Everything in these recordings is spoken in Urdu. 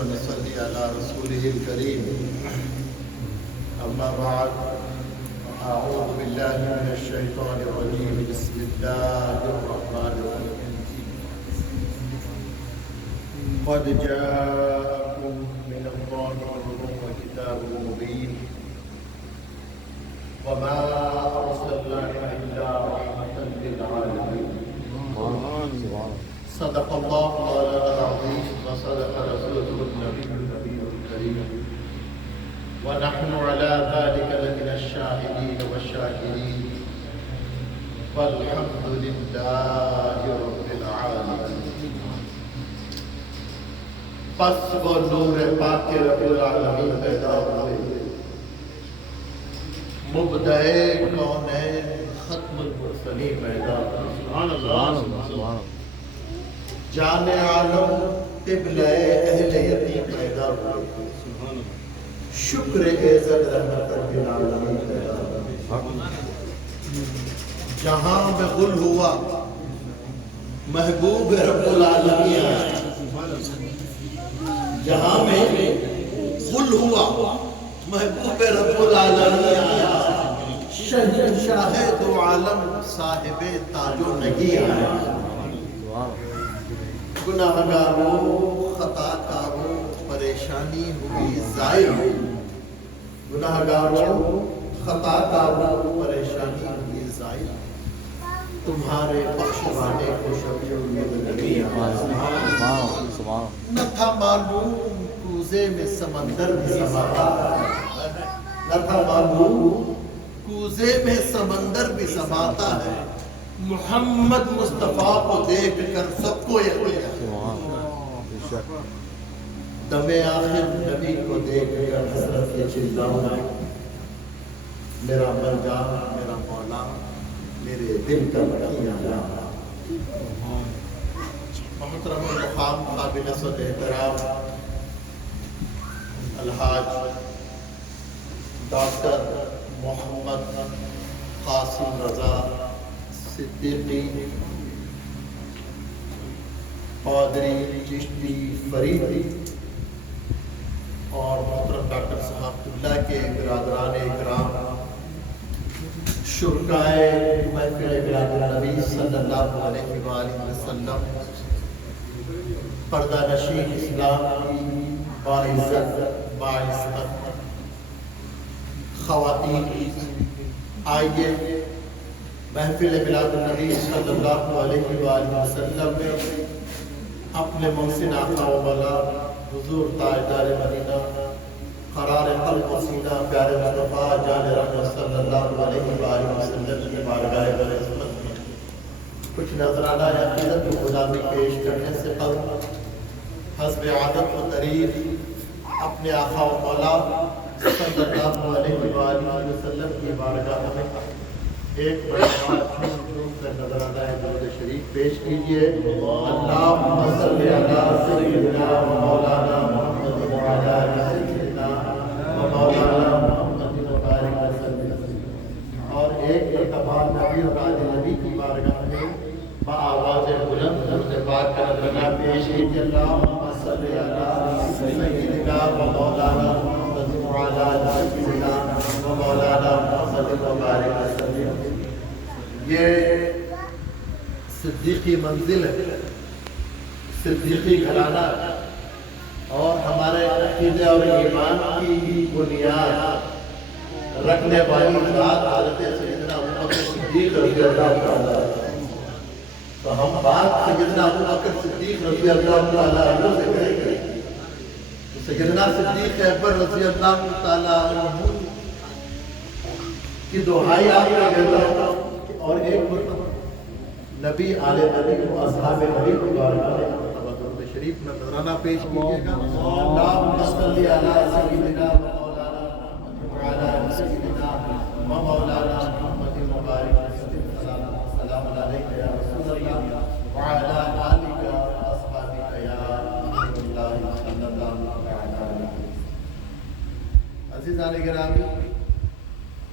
ونصلي على رسوله الكريم أما بعد أعوذ بالله من الشيطان الرجيم بسم الله الرحمن الرحيم قد جاءكم من الله نور وكتاب مبين وما أرسلناك إلا رحمة للعالمين صدق الله مولانا العظيم وصدق رسوله النبي الكريم ونحن على ذلك لمن الشاهدين والشاكرين والحمد لله رب العالمين. پس وہ نور پاک رب العالمین پیدا ہوئے، مبدع کونین ختم المرسلین پیدا ہوئے، سبحان اللہ، جان عالم قبلہ اہل یقین پیدا ہوئے، شکر عزت رحمت للعالمین پیدا ہوئے، جہاں میں غل ہوا محبوب رب العالمین آیا، جہاں میں غل ہوا محبوب رب العالمین آیا، شہنشاہ دو عالم صاحب تاج و نگی آیا، گناہگاروں خطا کاروں پریشانی ہوئی ظاہر، گناہگاروں خطا کاروں پریشانی ہوئی ظاہر، تمہارے بخشوانے کو شفیع النبی نہ تھا معلوم کوزے میں سمندر بھی سماتا ہے، نہ تھا معلوم کوزے میں سمندر بھی سماتا ہے، محمد مصطفیٰ کو دیکھ کر سب کو یقین ہے، دم آخر نبی کو دیکھ کر حسرت کے چلاؤں، میرا مرجان میرا مولا میرے دل کا بڑھیا جا. محترم مقام قابل صد احترام الحاج ڈاکٹر محمد قاسم رضا صدیقی قادری چشتی فریدی اور محترم ڈاکٹر صحابت اللہ کے برادران اکرام، شرکائے محفل میلاد النبی صلی اللہ علیہ وآلہ وسلم، پردہ نشین اسلام کی باعزت باعزت خواتین، آئیے محفل میلاد النبی صلی اللہ علیہ وآلہ وسلم میں اپنے محسن آقا و مولا حضور تاجدار مدینہ قرار قلب و سینہ پیارے مصطفیٰ جان رحمت صلی اللہ علیہ وآلہ وسلم کی بارگاہ عظمت میں کچھ نظرانہ عقیدت و غلامی پیش کرنے سے قبل حسب عادت و طریق اپنے آقا و مولا صلی اللہ علیہ وآلہ وسلم کی بارگاہ میں ایک مرتبہ نظرانہ درود شریف پیش کیجئے. اللہم صلی علی سیدنا و مولانا محمد و علی سیدنا و مولانا محمد و بارک وسلم. اور ایک مرتبہ نبی و آل نبی کی بارگاہ میں بآواز بلند درود پاک کا نظرانہ پیش کیجئے. اللہم صلی علی سیدنا و مولانا محمد و علی سیدنا و مولانا محمد و بارک وسلم. یہ صدیقی منزل ہے، صدیقی گھرانہ، اور ہمارے عقیدے اور ایمان کی بنیاد رکھنے والی ذات حضرت سیدنا ابوبکر صدیق رضی اللہ تعالیٰ. تو ہم بات سیدنا ابوبکر صدیق رضی اللہ تعالیٰ عنہ سے کریں گے. تو سیدنا صدیق اکبر رضی اللہ تعالیٰ عنہ کی دعائی آپ کو کہتا ہوں، اور ایک مرتبہ نبی آل نبی و اصحاب نبی کی بارگاہ میں درود شریف میں نذرانہ پیش کیجیے گا. اللہم صلی علی سیدنا و مولانا محمد و علی سیدنا و مولانا محمد و بارک وسلم. سلام علیک یا رسول اللہ و علی آلک و اصحابک یا رسول اللہ صلی اللہ علیہ وسلم. عزیزان گرامی،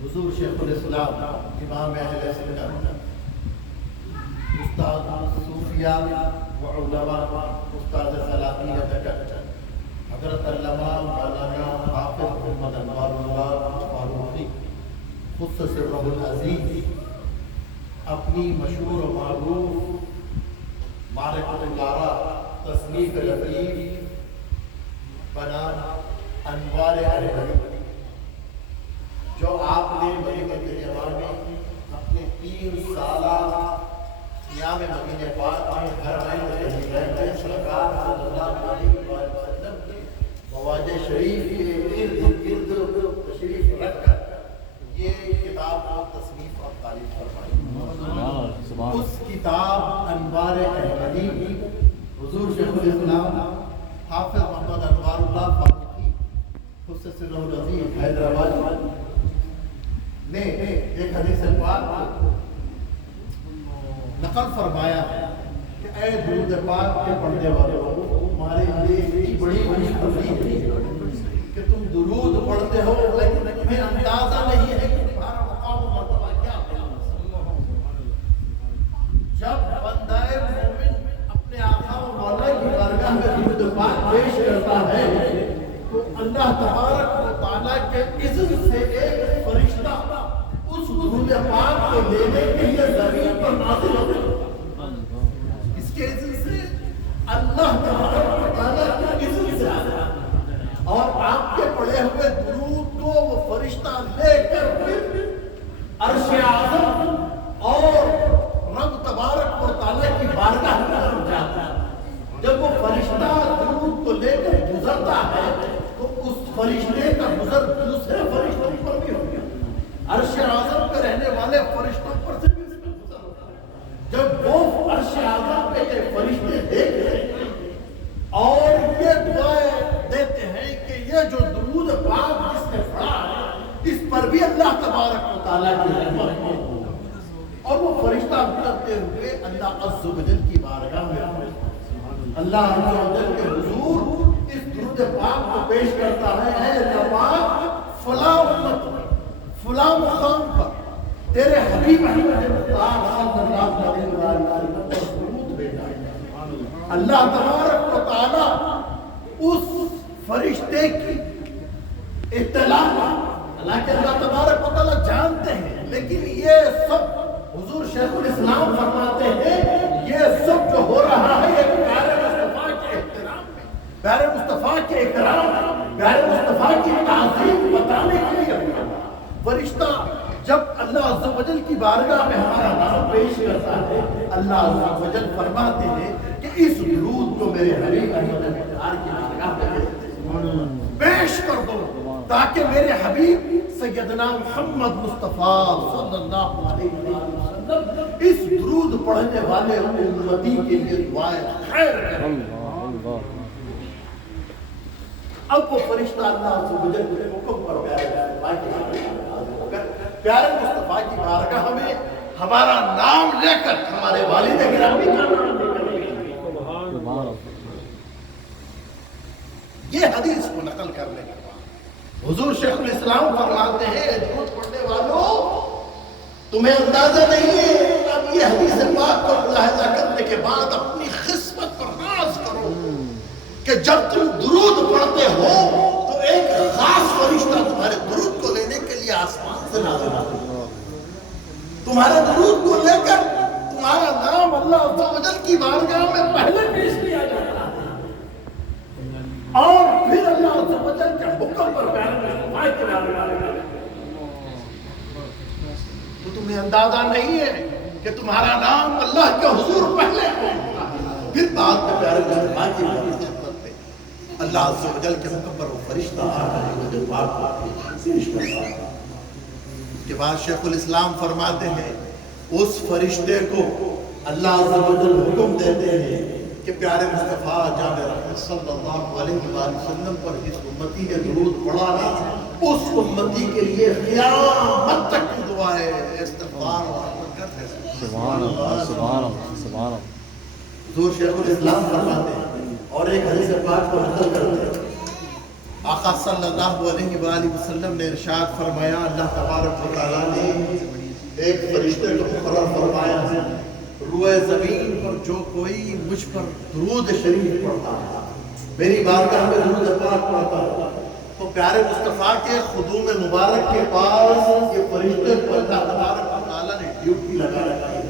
حضور شیخ الاسلام امام اہل سنت استاد صوفیاء و علماء استاد سلاطین دکت سرہ العزیز اپنی مشہور و معروف معرکۃ الغارہ تصنیف لطیف بنا انوار احمدی، جو آپ نے مدینہ طیبہ میں اپنے 3 سالہ قیام مدینہ پاک میں حرمین سرکار صلی اللہ علیہ وسلم کے مواضع شریف کے ارد گرد تشریف رکھ کر یہ کتاب اور تصنیف اور تعریف فرمائی۔ اس کتاب انوار احمدی حضور شیخ الاسلام حافظ محمد انوار اللہ فاروقی خصوص سرہ العزیز حیدرآباد نے ایک حدیث پاک نقل فرمایا کہ اے درود پاک کے پڑھنے والوں، تمہارے لیے بڑی خوشخبری ہے کہ تم درود پڑھتے ہو لیکن تمہیں اندازہ نہیں ہے کہ تمہارا مقام و مرتبہ کیا ہے۔ جب بندہ مومن اپنے آقا و مولا کی بارگاہ میں درود پاک پیش کرتا ہے تو اللہ تبارک و تعالیٰ کے اذن سے ایک فرشتہ اس درود پاک کو لینے کے لیے زمین پر نازل ہوتا ہے۔ اس کے اذن سے اللہ تبارک و تعالیٰ کے اذن سے آتا ہے، اور آپ کے پڑھے ہوئے درود کو وہ فرشتہ لے کر پھر عرش اعظم اور رب تبارک و تعالیٰ کی بارگاہ میں جاتا ہے۔ جب وہ فرشتہ درود کو لے کر گزرتا ہے تو اس فرشتے کا گزر دوسرے فرشتوں پر بھی ہو گیا، عرش اعظم پہ رہنے والے فرشتوں پر سے بھی اس میں گزر ہوتا ہے۔ جب وہ عرش اعظم پہ یہ فرشتے دیکھ رہے ہیں اور یہ دعائیں دیتے ہیں کہ یہ جو درود پاک جس نے پڑھا ہے اس پر بھی اللہ تبارک و تعالیٰ کی رحمت ہے، اور وہ فرشتہ گزرتے ہوئے اللہ عز و جل کی بارگاہ میں اللہ عز و جل کے حضور اس درود پاک کو پیش کرتا ہے۔ اے اللہ پاک، فلاں امت فلاں مقام پر تیرے حبیب احمد مختار صلی اللہ علیہ وسلم پر درود بھیجا ہے۔ اللہ تبارک و تعالیٰ اس فرشتے کی اطلاع، حالانکہ اللہ تبارک و تعالیٰ جانتے ہیں، لیکن یہ سب حضور شیخ الاسلام فرماتے ہیں یہ سب جو ہو رہا ہے یہ پیارے مصطفیٰ کے احترام میں، پیارے مصطفیٰ کے اکرام، پیارے مصطفیٰ کی تعظیم بتانے کے لیے فرشتہ جب اللہ عز و جل کی بارگاہ میں ہمارا نام پیش کرتا ہے، اللہ عز و جل فرماتے ہیں کہ اس درود کو میرے حبیب احمد مختار کی بارگاہ میں پیش کر دو تاکہ میرے حبیب سیدنا محمد مصطفیٰ صلی اللہ علیہ وسلم اس درود پڑھنے والے امتی کے لیے دعائیں خیر کریں۔ اب وہ فرشتہ اللہ عز و جل کے حکم پر پیارے مصطفیٰ کی بارگاہ میں ہمارا نام لے کر ہمارے والد گرامی کا نام لے کر یہ حدیث کو نقل کرنے کے بعد حضور شیخ الاسلام فرماتے ہیں درود پڑھنے والوں، تمہیں اندازہ نہیں ہے، اب یہ حدیث پاک کو ملاحظہ کرنے کے بعد اپنی خصمت پر ناز کرو کہ جب تم درود پڑھتے ہو تو ایک خاص فرشتہ تمہارے درود کو لینے کے لیے آسمان سے نازل ہوتا ہے، تمہارے درود کو لے کر تمہارا نام اللہ عز و جل کی بارگاہ میں پہلے پیش کیا جاتا ہے، اور پھر اللہ عز و جل کے حکم پر تو تمہیں اندازہ نہیں ہے کہ تمہارا نام اللہ کے حضور پہلے ہوگا، پھر بعد میں پیارے مصطفیٰ کی خدمت میں اللہ عز و جل کے حکم پر وہ فرشتہ آ رہا ہے جو پاک کو پیش کرتا ہے۔ اس کے بعد شیخ الاسلام فرماتے ہیں اس فرشتے کو اللہ عز و جل حکم دیتے ہیں کہ پیارے مصطفیٰ جان رحمت صلی اللہ علیہ وسلم پر جس امتی نے درود پڑھا نا، اس امتی کے لیے قیامت تک کی دعائیں استغفار اور برکت ہے۔ سبحان اللہ، سبحان اللہ، سبحان اللہ۔ حضور شیخ الاسلام فرماتے ہیں اور ایک حدیث پاک کو نقل کرتے ہیں، آقا صلی اللہ علیہ وآلہ وسلم نے ارشاد فرمایا، اللہ تبارک و تعالیٰ نے ایک فرشتے کو مقرر فرمایا ہے، روئے زمین پر جو کوئی مجھ پر درود شریف پڑھتا ہے، میری بارگاہ میں درود پاک پڑھتا ہے، تو پیارے مصطفیٰ کے خدوم مبارک کے پاس یہ فرشتے کو اللہ تبارک و تعالیٰ نے ڈیوٹی لگا رکھی ہے،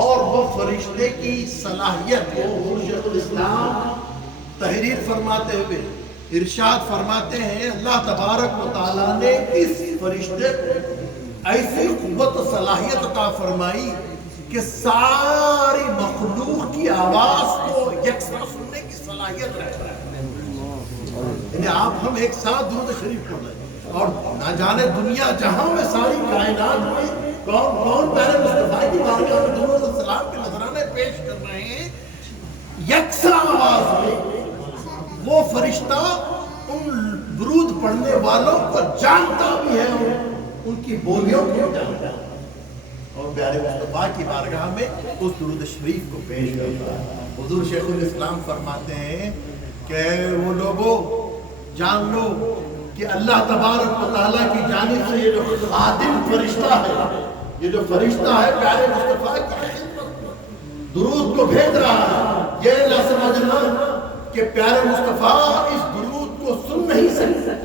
اور وہ فرشتے کی صلاحیت کو حضور شیخ الاسلام تحریر فرماتے ہوئے ارشاد فرماتے ہیں، اللہ تبارک و تعالیٰ نے اس فرشتے کو ایسی قوت و صلاحیت عطا فرمائی کہ ساری مخلوق کی آواز کو یکساں سننے کی صلاحیت رکھتا ہے۔ یعنی آپ ہم ایک ساتھ درود شریف پڑھ رہے ہیں اور نہ جانے دنیا جہاں میں ساری کائنات میں کون پیارے مصطفیٰ کی بارگاہ میں درود و سلام کے نذرانے پیش کر رہے ہیں، یکساں آواز میں وہ فرشتہ ان درود پڑھنے والوں کو جانتا بھی ہے اور ان کی بولیوں کو جانتا ہے، اور پیارے مصطفیٰ کی بارگاہ میں اس درود شریف کو پیش کرتا ہے۔ حضور شیخ الاسلام فرماتے ہیں کہ وہ لوگوں جان لو کہ اللہ تبارک و تعالیٰ کی جانب سے یہ جو خادم فرشتہ ہے، یہ جو فرشتہ ہے پیارے مصطفیٰ کی خدمت میں درود کو بھیج رہا ہے، یہ نہ سمجھنا کہ پیارے مصطفیٰ اس درود کو سن نہیں سکتے۔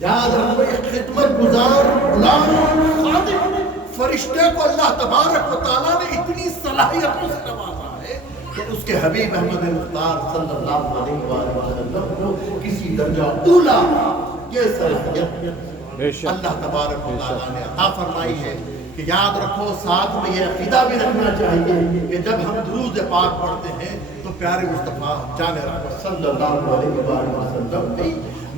یاد رکھو یہ خدمت گزار غلام خادم فرشتے کو اللہ تبارک و تعالیٰ نے اتنی صلاحیتوں سے نوازا ہے کہ اس کے حبیب احمد مختار صلی اللہ علیہ وآلہ وسلم کو کسی درجہ اولا یہ صلاحیت اللہ تبارک و تعالیٰ نے عطا فرمائی ہے کہ یاد رکھو، ساتھ میں یہ عقیدہ بھی رکھنا چاہیے کہ جب ہم درود پاک پڑھتے ہیں تو پیارے مصطفیٰ جان رحمت صلی اللہ علیہ وآلہ وسلم بھی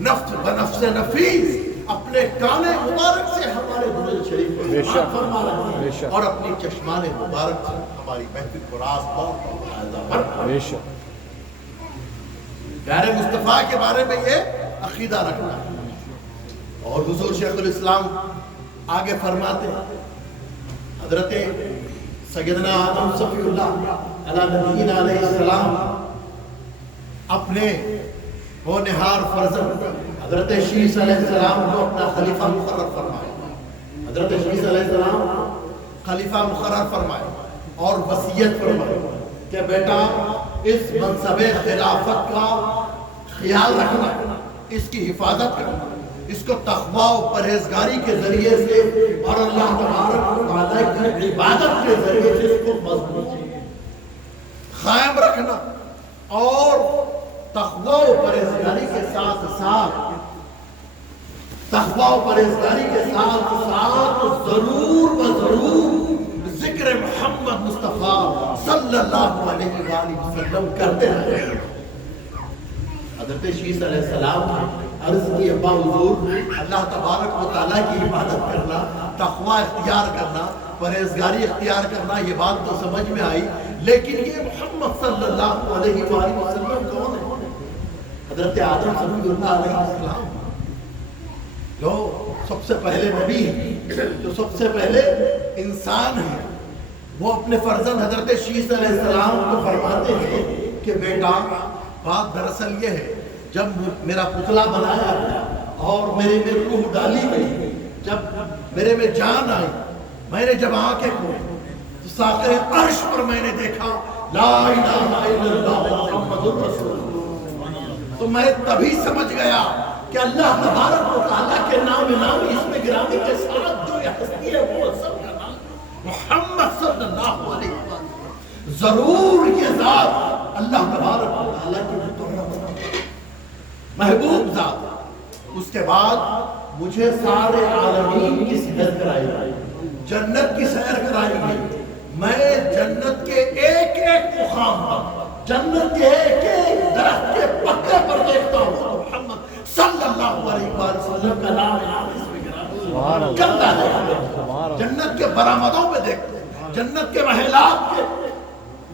نفس بنفس نفیس اپنے کانے مبارک سے ہمارے درود شریف کو استعمال فرما رہے ہیں اور اپنی چشمان مبارک سے ہماری محفل کو راز پاؤں۔ پیارے مصطفیٰ کے بارے میں یہ عقیدہ رکھنا ہے۔ اور حضور شیخ الاسلام آگے فرماتے ہیں، حضرت سیدنا آدم صفی اللہ علیہ نبینا علیہ السلام اپنے ہونہار فرزند حضرت شیس علیہ السلام کو اپنا خلیفہ مقرر فرمائے۔ حضرت شیس علیہ السلام خلیفہ مقرر فرمائے اور وصیت فرمائے کہ بیٹا اس منصب خلافت کا خیال رکھنا، اس کی حفاظت کرنا، اس کو تقوی و پرہیزگاری کے ذریعے سے اور اللہ تبارک و تعالیٰ کی عبادت کے ذریعے سے اس کو مضبوط قائم رکھنا، اور تقوی و پرہیزگاری کے ساتھ ضرور و ضرور ذکر محمد مصطفیٰ صلی اللہ علیہ وآلہ وسلم کرتے رہے۔ حضرت شیس علیہ السلام نے عرض کی، ابا حضور اللہ تبارک و تعالیٰ کی عبادت کرنا، تقوی اختیار کرنا، پرہیزگاری اختیار کرنا، یہ بات تو سمجھ میں آئی، لیکن یہ محمد صلی اللہ علیہ وآلہ وسلم کون ہے؟ حضرت آدم صلی اللہ علیہ السلام جو سب سے پہلے نبی ہیں، جو سب سے پہلے انسان ہیں، وہ اپنے فرزند حضرت شیس علیہ السلام کو فرماتے ہیں کہ بیٹا بات دراصل یہ ہے، جب میرا پتلا بنایا اور میرے میں روح ڈالی گئی، جب میرے میں جان آئی، میں نے جب آنکھیں کھولی تو ساقِ عرش پر میں نے دیکھا لا الہ الا اللہ محمد رسول اللہ، تو میں تبھی سمجھ گیا کہ اللہ تبارک و تعالیٰ کے نام اس میں گرامی کے ساتھ جو یہ ہستی ہے وہ سب کا نام محمد صلی اللہ علیہ وسلم، ضرور یہ ذات اللہ تبارک و تعالیٰ کی محبوب ذات۔ اس کے بعد مجھے سارے عالمین کی سیر کرائی گئی، جنت کی سیر کرائی گئی، میں جنت کے ایک ایک مقام پر، جنت کے ایک ایک درخت کے پتے پر دیکھتا ہوں تو محمد صلی اللہ علیہ وسلم کا نام کرتا ہے۔ جنت کے برآمدوں پہ دیکھتے ہیں، جنت کے محلات کے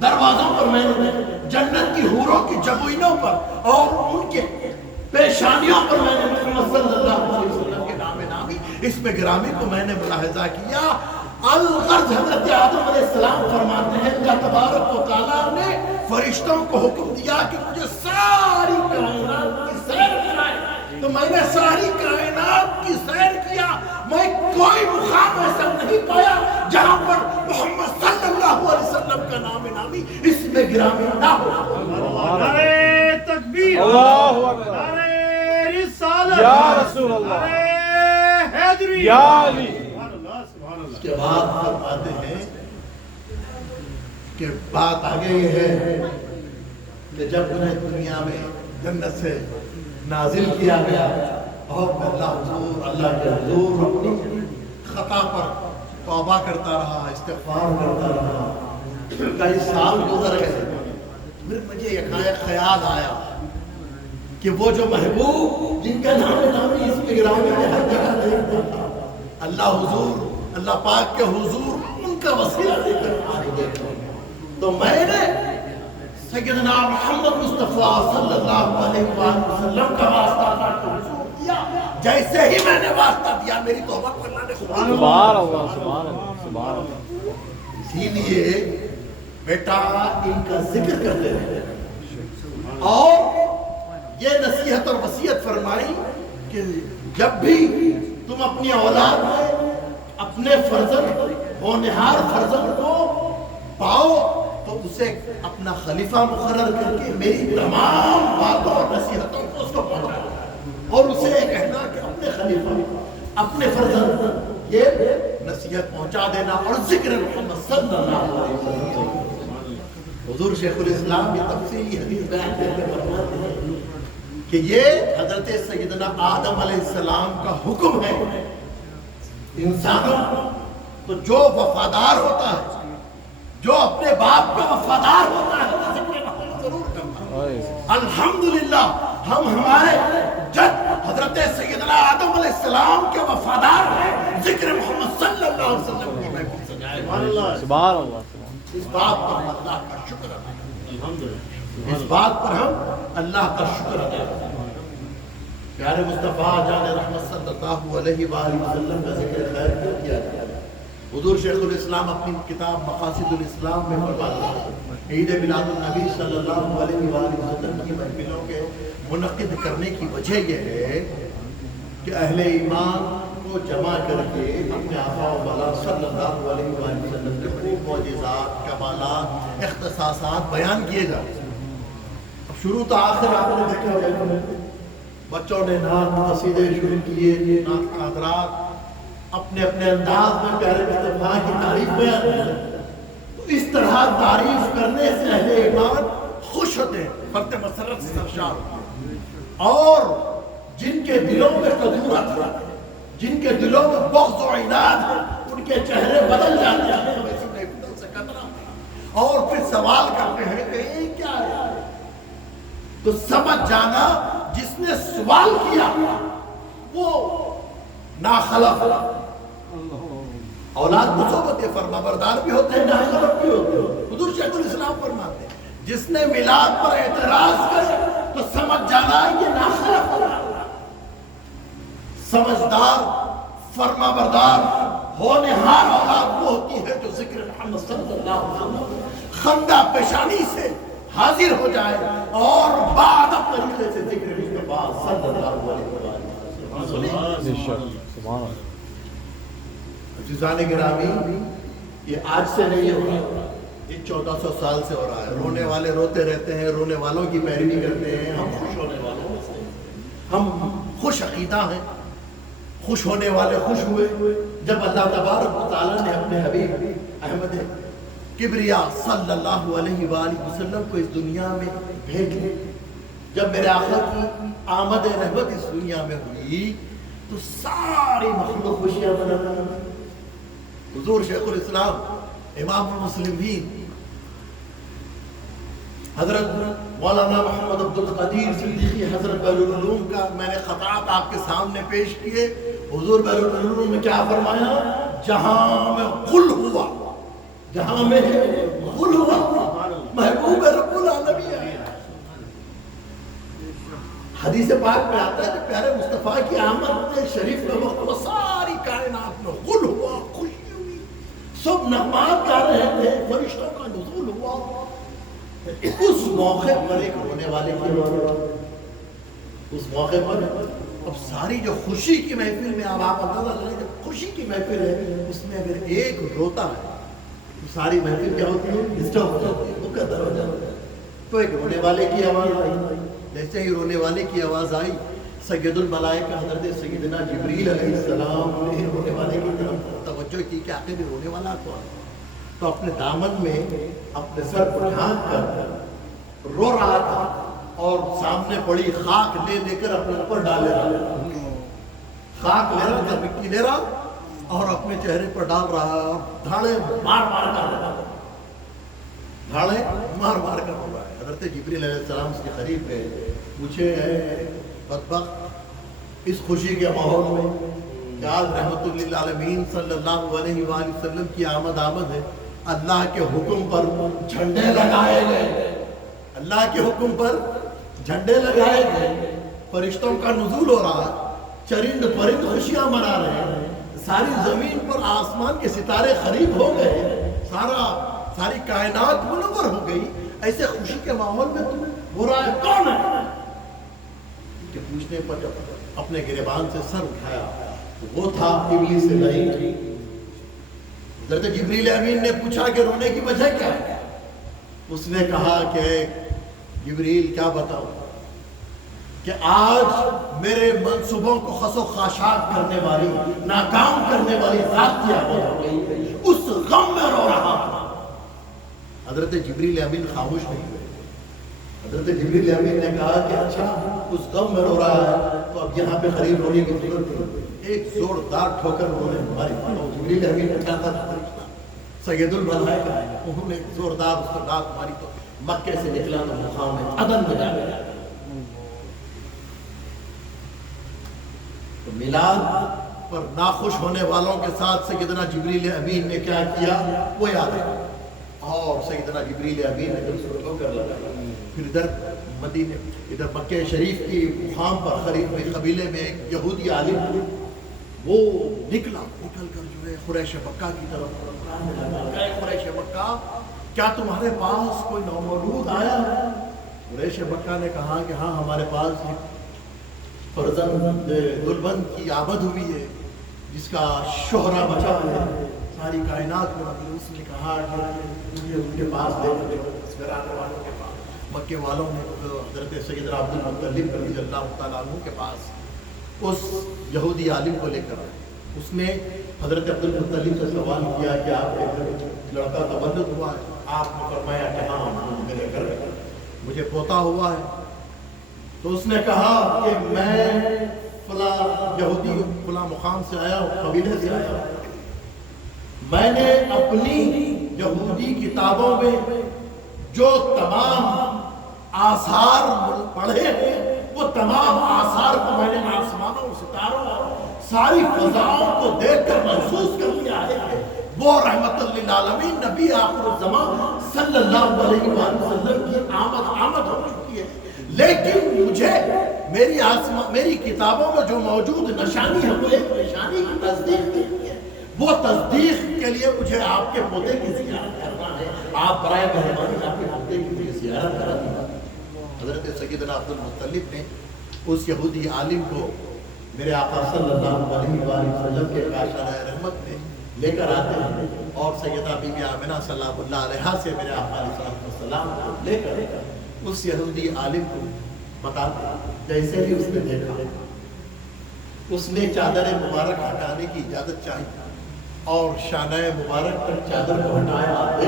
دروازوں پر میں نے، جنت کی حوروں کی جبوئینوں پر اور ان کے پیشانیوں پر میں نے محمد صلی اللہ علیہ وسلم کے نام نامی اس میں گرامی کو میں نے ملاحظہ کیا۔ الغرض حضرت آدم علیہ السلام فرماتے ہیں اللہ تبارک و تعالیٰ نے فرشتوں کو حکم دیا کہ مجھے ساری کائنات کی سیر کرائے، تو میں نے ساری کائنات کی سیر کیا، میں کوئی مقام ایسا نہیں پایا جہاں پر محمد صلی اللہ علیہ وسلم کا نام نامی اس میں گرامی نہ ہو۔ نعرہ تکبیر، اللہ اکبر، نعرہ رسالت۔ یا رسول اللہ یا علی. اس کے بعد فرماتے ہیں کہ بات آگے یہ ہے کہ جب انہیں دنیا میں جنت سے نازل کیا گیا اور اللہ کے حضور اپنی خطا پر توبہ کرتا رہا، استغفار کرتا رہا، کئی سال گزر گئے، پھر مجھے ایک خیال آیا کہ وہ جو محبوب جن کا نامی اس پروگرام میں ہر جگہ دیکھتا تھا، اللہ حضور، اللہ پاک کے حضور ان کا وسیلہ لے کر آئیں گے، تو میں نے سیدنا محمد مصطفیٰ صلی اللہ علیہ وسلم کا واسطہ دیا. جیسے ہی میں نے واسطہ دیا میری توبہ کو اللہ نے قبول کیا. سبحان اللہ سبحان اللہ سبحان اللہ. اسی لیے بیٹا ان کا ذکر کرتے رہے اور یہ نصیحت اور وصیت فرمائی کہ جب بھی تم اپنی اولاد میں اپنے فرزند ہونہار فرزند کو پاؤ تو اسے اپنا خلیفہ مقرر کر کے میری تمام باتوں اور نصیحتوں کو اس کو پہنچانا اور اسے یہ کہنا کہ اپنے خلیفہ اپنے فرزند یہ نصیحت پہنچا دینا اور ذکر محمد صلی اللہ علیہ وسلم. حضور شیخ الاسلام یہ تفصیلی حدیث بیان کرتے فرماتے ہیں کہ یہ حضرت سیدنا آدم علیہ السلام کا حکم ہے انسانوں تو جو وفادار ہوتا ہے، جو اپنے باپ کا وفادار ہوتا ہے وہ ذکر محمد ضرور کرتا ہے. الحمدللہ ہم ہمارے جد حضرت سیدنا آدم علیہ السلام کے وفادار ہیں، ذکر محمد صلی اللہ علیہ وسلم کی محفل سجائے. سبحان اللہ. اس بات پر ہم اللہ کا شکر ادا کرتے ہیں، اس بات پر ہم اللہ کا شکر ادا کرتے ہیں. پیارے مصطفیٰ جان رحمت صلی اللہ علیہ وآلہ وسلم کا ذکر خیر کیوں کیا جاتا ہے؟ حضور شیخ الاسلام اپنی کتاب مقاصد الاسلام میں فرماتے ہیں عید میلاد النبی صلی اللہ علیہ وآلہ وسلم کی محفلوں کے منعقد کرنے کی وجہ یہ ہے کہ اہل ایمان کو جمع کر کے اپنے آقا و مولا صلی اللہ علیہ وآلہ وسلم کے بڑے معجزات، کمالات، اختصاصات بیان کیے جاتے ہیں. اب شروع تو آخر آپ نے دیکھا ہوگا بچوں نے نعت قصیدے شروع کیے، نعت حضرات اپنے اپنے انداز میں پیارے مصطفیٰ کی تعریف بیان کی. تو اس طرح تعریف کرنے سے اہل ایمان خوش ہوتے ہیں، فرت مسرت سے سرشار ہوتے ہیں، اور جن کے دلوں میں قدورت ہے، جن کے دلوں میں بغض و عناد ہے، ان کے چہرے بدل جاتے ہیں ویسی محفل سے قطرہ، اور پھر سوال کرتے ہیں کہ یہ کیا ہے؟ تو سمجھ جانا جس نے سوال کیا وہ ناخلف اولاد کو صحبت فرما بردار بھی ہوتے ہیں، ناخلف بھی ہوتے ہیں. حضور شیخ الاسلام فرماتے ہیں جس نے میلاد پر اعتراض کرے تو سمجھ جانا یہ ناخلف ہوگا. سمجھدار فرما بردار ہونہار اولاد وہ ہوتی ہے جو ذکر محمد صلی اللہ علیہ وسلم خندہ پیشانی سے حاضر ہو جائے اور باادب طریقے سے ذکر مصطفیٰ صلی اللہ علیہ وسلم. سبحان اللہ. عزیزان گرامی، یہ آج سے نہیں ہو رہا، یہ 1400 سال سے ہو رہا ہے. رونے والے روتے رہتے ہیں، رونے والوں کی پیروی کرتے ہیں. ہم خوش ہونے والوں میں سے ہیں، ہم خوش عقیدہ ہیں. خوش ہونے والے خوش ہوئے جب اللہ تبارک و تعالیٰ نے اپنے حبیب احمد کبریا صلی اللہ علیہ وآلہ وسلم کو اس دنیا میں بھیج لیا. جب میرے آقا کی آمد رحمت اس دنیا میں ہوئی تو ساری مخلوق خوشیاں منا رہی. حضور شیخ الاسلام امام المسلمین حضرت مولانا محمد عبد القدیر صدیقی حضرت بحر العلوم کا میں نے خطاب آپ کے سامنے پیش کیے. حضور بحر العلوم نے کیا فرمایا؟ جہاں میں غل ہوا، جہاں میں غل ہوا محبوب رب العالمین آیا. حدیث پاک میں آتا ہے کہ پیارے مصطفیٰ کی آمد شریف کا وقت وہ ساری کائنات میں غل ہوا، خوشی ہوئی، سب نغمات گا رہے تھے، فرشتوں کا نزول ہوا. اس موقع پر ایک رونے والے کی آواز، اس موقع پر اب ساری جو خوشی کی محفل میں آپ اندازہ لگائیں کہ خوشی کی محفل ہے، اس میں اگر ایک روتا ہے تو ساری محفل کیا ہوتی ہے؟ ڈسٹرب ہو جاتی ہے، مقدر ہو جاتا ہے. تو ایک رونے والے کی آواز آئی. جیسے ہی رونے والے کی آواز آئی سید الملائکہ حضرت سیدنا جبریل علیہ السلام نے رونے والے کی طرف توجہ کی کہ آخر رونے والا کون ہے؟ تو اپنے دامن میں اپنے سر کو ڈھانپ کر رو رہا تھا اور سامنے پڑی خاک لے کر اپنے اوپر ڈالے رہا، خاک لے رہا تھا، مٹی لے رہا اور اپنے چہرے پر ڈال رہا اور دھاڑے مار مار کر رہا، دھاڑے مار مار کر رہا ہے۔ حضرت جبریل علیہ السلام اس کے قریب گئے، پوچھے اے بدبخت اس خوشی کے ماحول میں کہ آج رحمت للعالمین صلی اللہ علیہ وآلہ وسلم کی آمد ہے، اللہ کے حکم پر جھنڈے لگائے گئے، اللہ کے حکم پر جھنڈے لگائے گئے، فرشتوں کا نزول ہو رہا، چرند پرند خوشیاں منا رہے ہیں، ساری زمین پر آسمان کے ستارے قریب ہو گئے، ساری کائنات منور ہو گئی، ایسے خوشی کے ماحول میں تم ہو رہا ہے کون ہے؟ کہ پوچھنے پر جب اپنے گریبان سے سر اٹھایا تو وہ تھا ابلیس لعین۔ حضرت جبریل امین نے پوچھا کہ رونے کی وجہ کیا ہے؟ اس نے کہا کہ جبریل کیا بتاؤں کہ آج میرے منصوبوں کو خس و خاشاک کرنے والی، ناکام کرنے والی ذات کی آمد ہو گئی، اس غم میں رو رہا ہوں۔ حضرت جبریل امین خاموش نہیں ہوئے۔ حضرت جبریل امین نے کہا کہ اچھا اس غم میں رو رہا ہے تو اب یہاں پہ قریب رونے کی ضرورت نہیں، ایک زوردار ٹھوکر انہوں نے ماری۔ جبریل امین نے کہا تھا سید الملائکہ ہے، انہوں نے ایک زوردار اس کو ڈانٹ ماری تو مکے سے نکلا تو مقام میں عدن میں جا گیا۔ تو میلاد پر ناخوش ہونے والوں کے ساتھ سیدنا جبریل امین نے کیا کیا وہ یاد ہے، اور سیدنا جبریل امین نے جب اس کو کر لگا، پھر ادھر مدینے ادھر مکہ شریف کی مقام پر قریب میں قبیلے میں ایک یہودی عالم وہ نکل کر جو ہے قریش مکہ کی طرف گئے۔ قریش مکہ کیا تمہارے پاس کوئی نومولود آیا ہے؟ قریش مکہ نے کہا کہ ہاں ہمارے پاس ایک فرزند گلبند کی آمد ہوئی ہے جس کا شہرہ بچا ہے ساری کائنات میں۔ اس نے کہا کہ مجھے ان کے پاس لے کر اس گھرانے والوں کے پاس۔ مکے والوں نے حضرت سیدنا عبد المطلب رضی اللہ تعالیٰ عنہ کے پاس اس یہودی عالم کو لے کر آئے۔ اس نے حضرت عبد المطلب سے سوال کیا کہ آپ کے گھر لڑکا تولد ہوا ہے؟ آپ نے فرمایا کہ ہاں میرے گھر مجھے پوتا ہوا ہے۔ تو اس نے کہا کہ میں فلاں یہودی فلاں مقام سے آیا ہوں، قبیلے سے آیا ہوں، میں نے اپنی یہودی کتابوں میں جو تمام آثار پڑھے ہیں وہ تمام آثار کو میں نے آسمانوں ستاروں اور ساری فضاؤں کو دیکھ کر محسوس کر لیا ہے کہ وہ رحمت للعالمین نبی آخر الزمان صلی اللہ علیہ وسلم کی آمد ہو چکی ہے، لیکن مجھے میری کتابوں میں جو موجود نشانی ہے وہ ایک نشانی کی تصدیق نہیں ہے، وہ تصدیق کے لیے مجھے آپ کے پوتے کی زیارت کرنا ہے، آپ برائے مہربانی آپ کے پوتے کی مجھے زیارت کرا دیا۔ حضرت سیدنا عبد المطلب نے اس یہودی عالم کو میرے آقا صلی اللہ علیہ وسلم کے کاشانہ رحمت میں لے کر آتے ہیں اور سیدہ بی بی آمنہ سلام اللہ علیہا سے میرے آقا علیہ السلام کو لے کر اس یہودی عالم کو بتاتے ہیں۔ جیسے ہی اس نے دیکھا اس نے چادر مبارک ہٹانے کی اجازت چاہی اور شانہ مبارک پر چادر کو ہٹایا،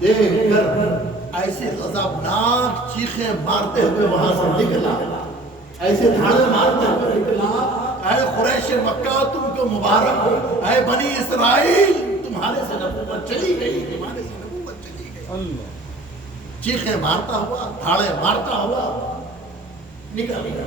دیکھ کر ایسے غضبناک چیخیں مارتے ہوئے وہاں سے نکلا، ایسے دھاڑے مارتے ہوئے نکلا، اے قریش مکہ تم کو مبارک ہو، اے بنی اسرائیل تمہارے سے نبوت چلی گئی، تمہارے سے نبوت چلی گئی۔ چیخیں مارتا ہوا، دھاڑے مارتا ہوا نکل گیا۔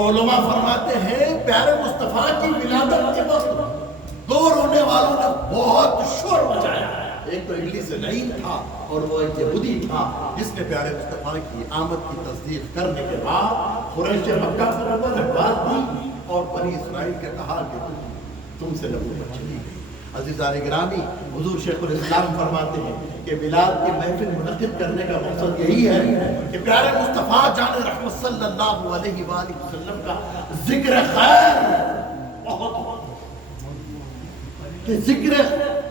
علماء فرماتے ہیں پیارے مصطفیٰ کی ولادت کے وقت دو رونے والوں نے بہت شور مچایا، ایک تو ابلیس لعین تھا اور وہ ایک یہودی تھا جس نے پیارے مصطفیٰ کی آمد کی تصدیق کرنے کے بعد قریش مکہ پر بات دی اور بنی اسرائیل کے کہا کہ تم سے نبوت چلی گئی۔ عزیزان گرامی، حضور شیخ الاسلام فرماتے ہیں کہ میلاد کی محفل منعقد کرنے کا مقصد یہی ہے کہ پیارے مصطفیٰ جان رحمت صلی اللہ علیہ وآلہ وسلم کا ذکر خیر بہت ہو، کہ ذکر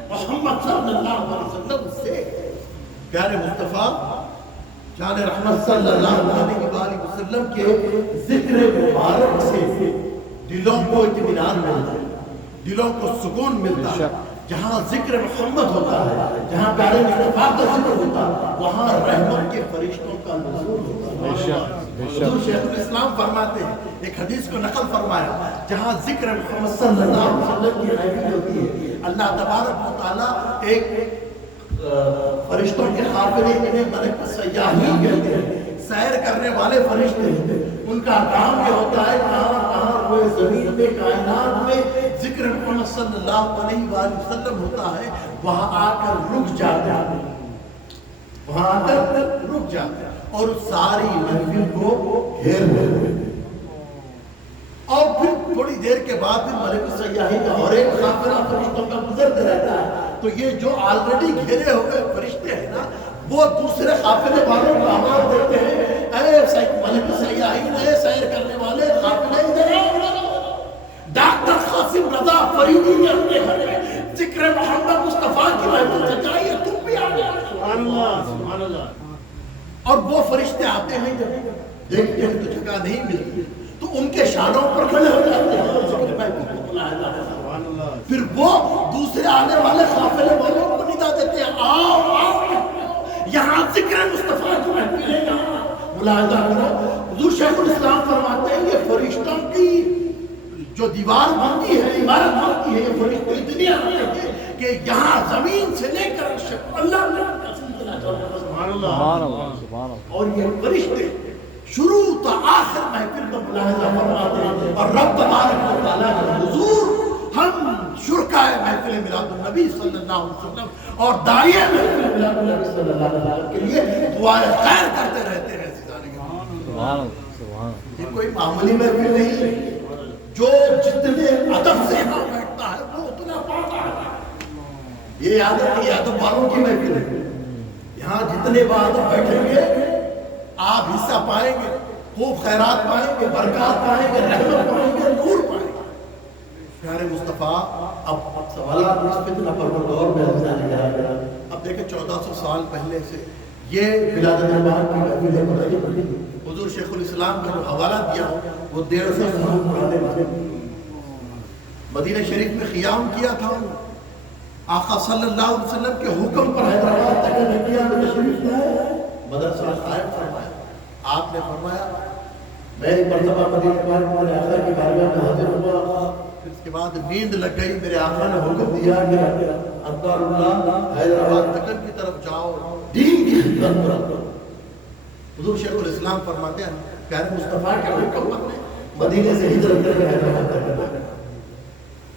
محمد صلی اللہ علیہ وسلم سے پیارے مصطفیٰ جان رحمت صلی اللہ علیہ وآلہ وسلم کے ذکر مبارک سے دلوں کو اطمینان ملتا ہے، دلوں کو سکون ملتا ہے۔ جہاں ذکر محمد ہوتا ہے، جہاں پیارے مصطفیٰ کا ذکر ہوتا ہے، وہاں رحمت کے فرشتوں کا نزول ہوتا ہے۔ حضور شیخ الاسلام فرماتے ہیں، ایک حدیث کو نقل فرمایا، جہاں ذکر محمد صلی اللہ علیہ وسلم کی محفل ہوتی ہے، اللہ تبارک و تعالیٰ ایک فرشتوں کے قافلے انہیں ملک سیاحین کہتے ہیں، سیر کرنے والے فرشتے ہیں۔ ان کا کام یہ ہوتا ہے کہاں کہاں کوئی زمین میں کائنات میں ذکر محمد صلی اللہ علیہ وآلہ وسلم ہوتا ہے، وہاں آ کر رک جاتے ہیں، وہاں آ کر رک جاتے ہیں اور ساری محفل کو گھیر لیتے ہیں۔ اور پھر تھوڑی دیر کے بعد پھر ملک سیاحی کا اور ایک قافلہ فرشتوں کا گزرتا رہتا ہے، تو یہ جو آلریڈی گھیرے ہوئے فرشتے ہیں نا، وہ دوسرے قافلے والوں کو آواز دیتے ہیں، اے ملک سیاحین، اے سیر کرنے والے قافلے ادھر آؤ۔ ڈاکٹر قاسم رضا فریدی نے اپنے گھر میں ذکر محمد مصطفیٰ کی محفل سجائی ہے، تم بھی آ جاؤ۔ سبحان اللہ، سبحان اللہ۔ اور وہ فرشتے آتے ہیں، جب دیکھتے ہیں تو جگہ نہیں ملتی تو ان کے شانوں پر کھڑے ہو جاتے ہیں، پھر وہ دوسرے آنے والے قافلے والوں کو ندا دیتے ہیں، آؤ آؤ یہاں ذکر مصطفیٰ کی محفل ہے، ملاحظہ کرو۔ حضور شیخ الاسلام فرماتے ہیں یہ فرشتوں کی جو دیوار بنتی ہے، عمارت بنتی ہے، یہ فرشتے اتنی آتے ہیں کہ یہاں زمین سے لے کر اللہ سبحان اللہ، اور یہ فرشتے شروع تا آخر محفل کا ملاحظہ فرماتے ہیں، اور رب تبارک و تعالیٰ کا حضور ہم شرکائے محفل میلاد النبی صلی اللہ علیہ وسلم اور داعیے محفل میلاد النبی صلی اللہ علیہ وسلم کے لیے دعائیں خیر کرتے رہتے ہیں۔ یہ کوئی معمولی محفل نہیں، جو جتنے ادب سے یہاں بیٹھتا ہے وہ اتنا پاتا ہے۔ یہ ادب والوں کی محفل ہے، یہاں جتنے بادب بیٹھیں گے آپ حصہ پائیں گے، خوب خیرات پائیں گے، برکات پائیں گے، رحمت پائیں گے، نور پائیں گے۔ پیارے مصطفیٰ، اب سوالات اس فتنہ پر غور میں اب دیکھیں 1400 سال پہلے سے یہ ولادت پاک کی محفل ہے۔ حضور شیخ الاسلام کا جو حوالہ دیا وہ 150 سال پرانے مدینہ شریف میں قیام کیا تھا، آقا صلی اللہ علیہ وسلم کے حکم پر حیدرآباد تک کیا، تشریف لائے، مدرسہ قائم فرمایا۔ آپ نے فرمایا میں ایک مرتبہ مدینہ پاک میں آقا کی بارگاہ میں حاضر ہوا، پھر اس کے بعد نیند لگ گئی، میرے آقا نے حکم دیا کہ انصار اللہ حیدرآباد تک کی طرف جاؤ، دین کی خدمت کرو۔ حضور شیخ الاسلام فرماتے ہیں پیارے مصطفیٰ کے حکم پر مدینے سے ہجرت کر کے حیدرآباد تک گئے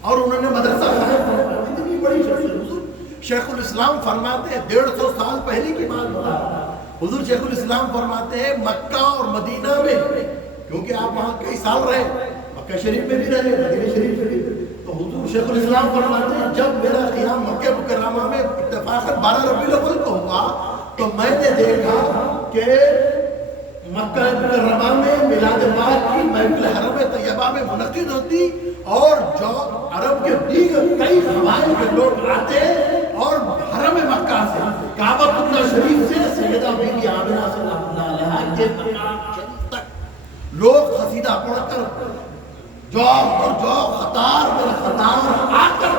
اور انہوں نے مدرسہ قائم فرمایا۔ اتنی بڑی شخصیت حضور شیخ الاسلام فرماتے ہیں 150 سال پہلے کی بات بتا رہا ہوں۔ حضور شیخ الاسلام فرماتے ہیں مکہ اور مدینہ میں، کیونکہ آپ وہاں کئی سال رہے، مکہ شریف میں بھی رہے، مدینہ شریف میں بھی، تو حضور شیخ الاسلام فرماتے ہیں جب میرا قیام مکہ مکرمہ میں اتفاقاً 12 ربیع الاول کو ہوا تو میں نے دیکھا کہ مکہ مکرمہ میں میلاد پاک کی محفل حرم طیبہ میں منعقد ہوتی، اور جو عرب کے دیگر کئی قبائل کے لوگ آتے اور حرم مکہ سے کعبۃ اللہ شریف سے سیدہ بی بی آمنہ صلی اللہ علیہ کے مقام تک لوگ قصیدہ پڑھ کر جوق اور جوق خطار پر خطار آ کر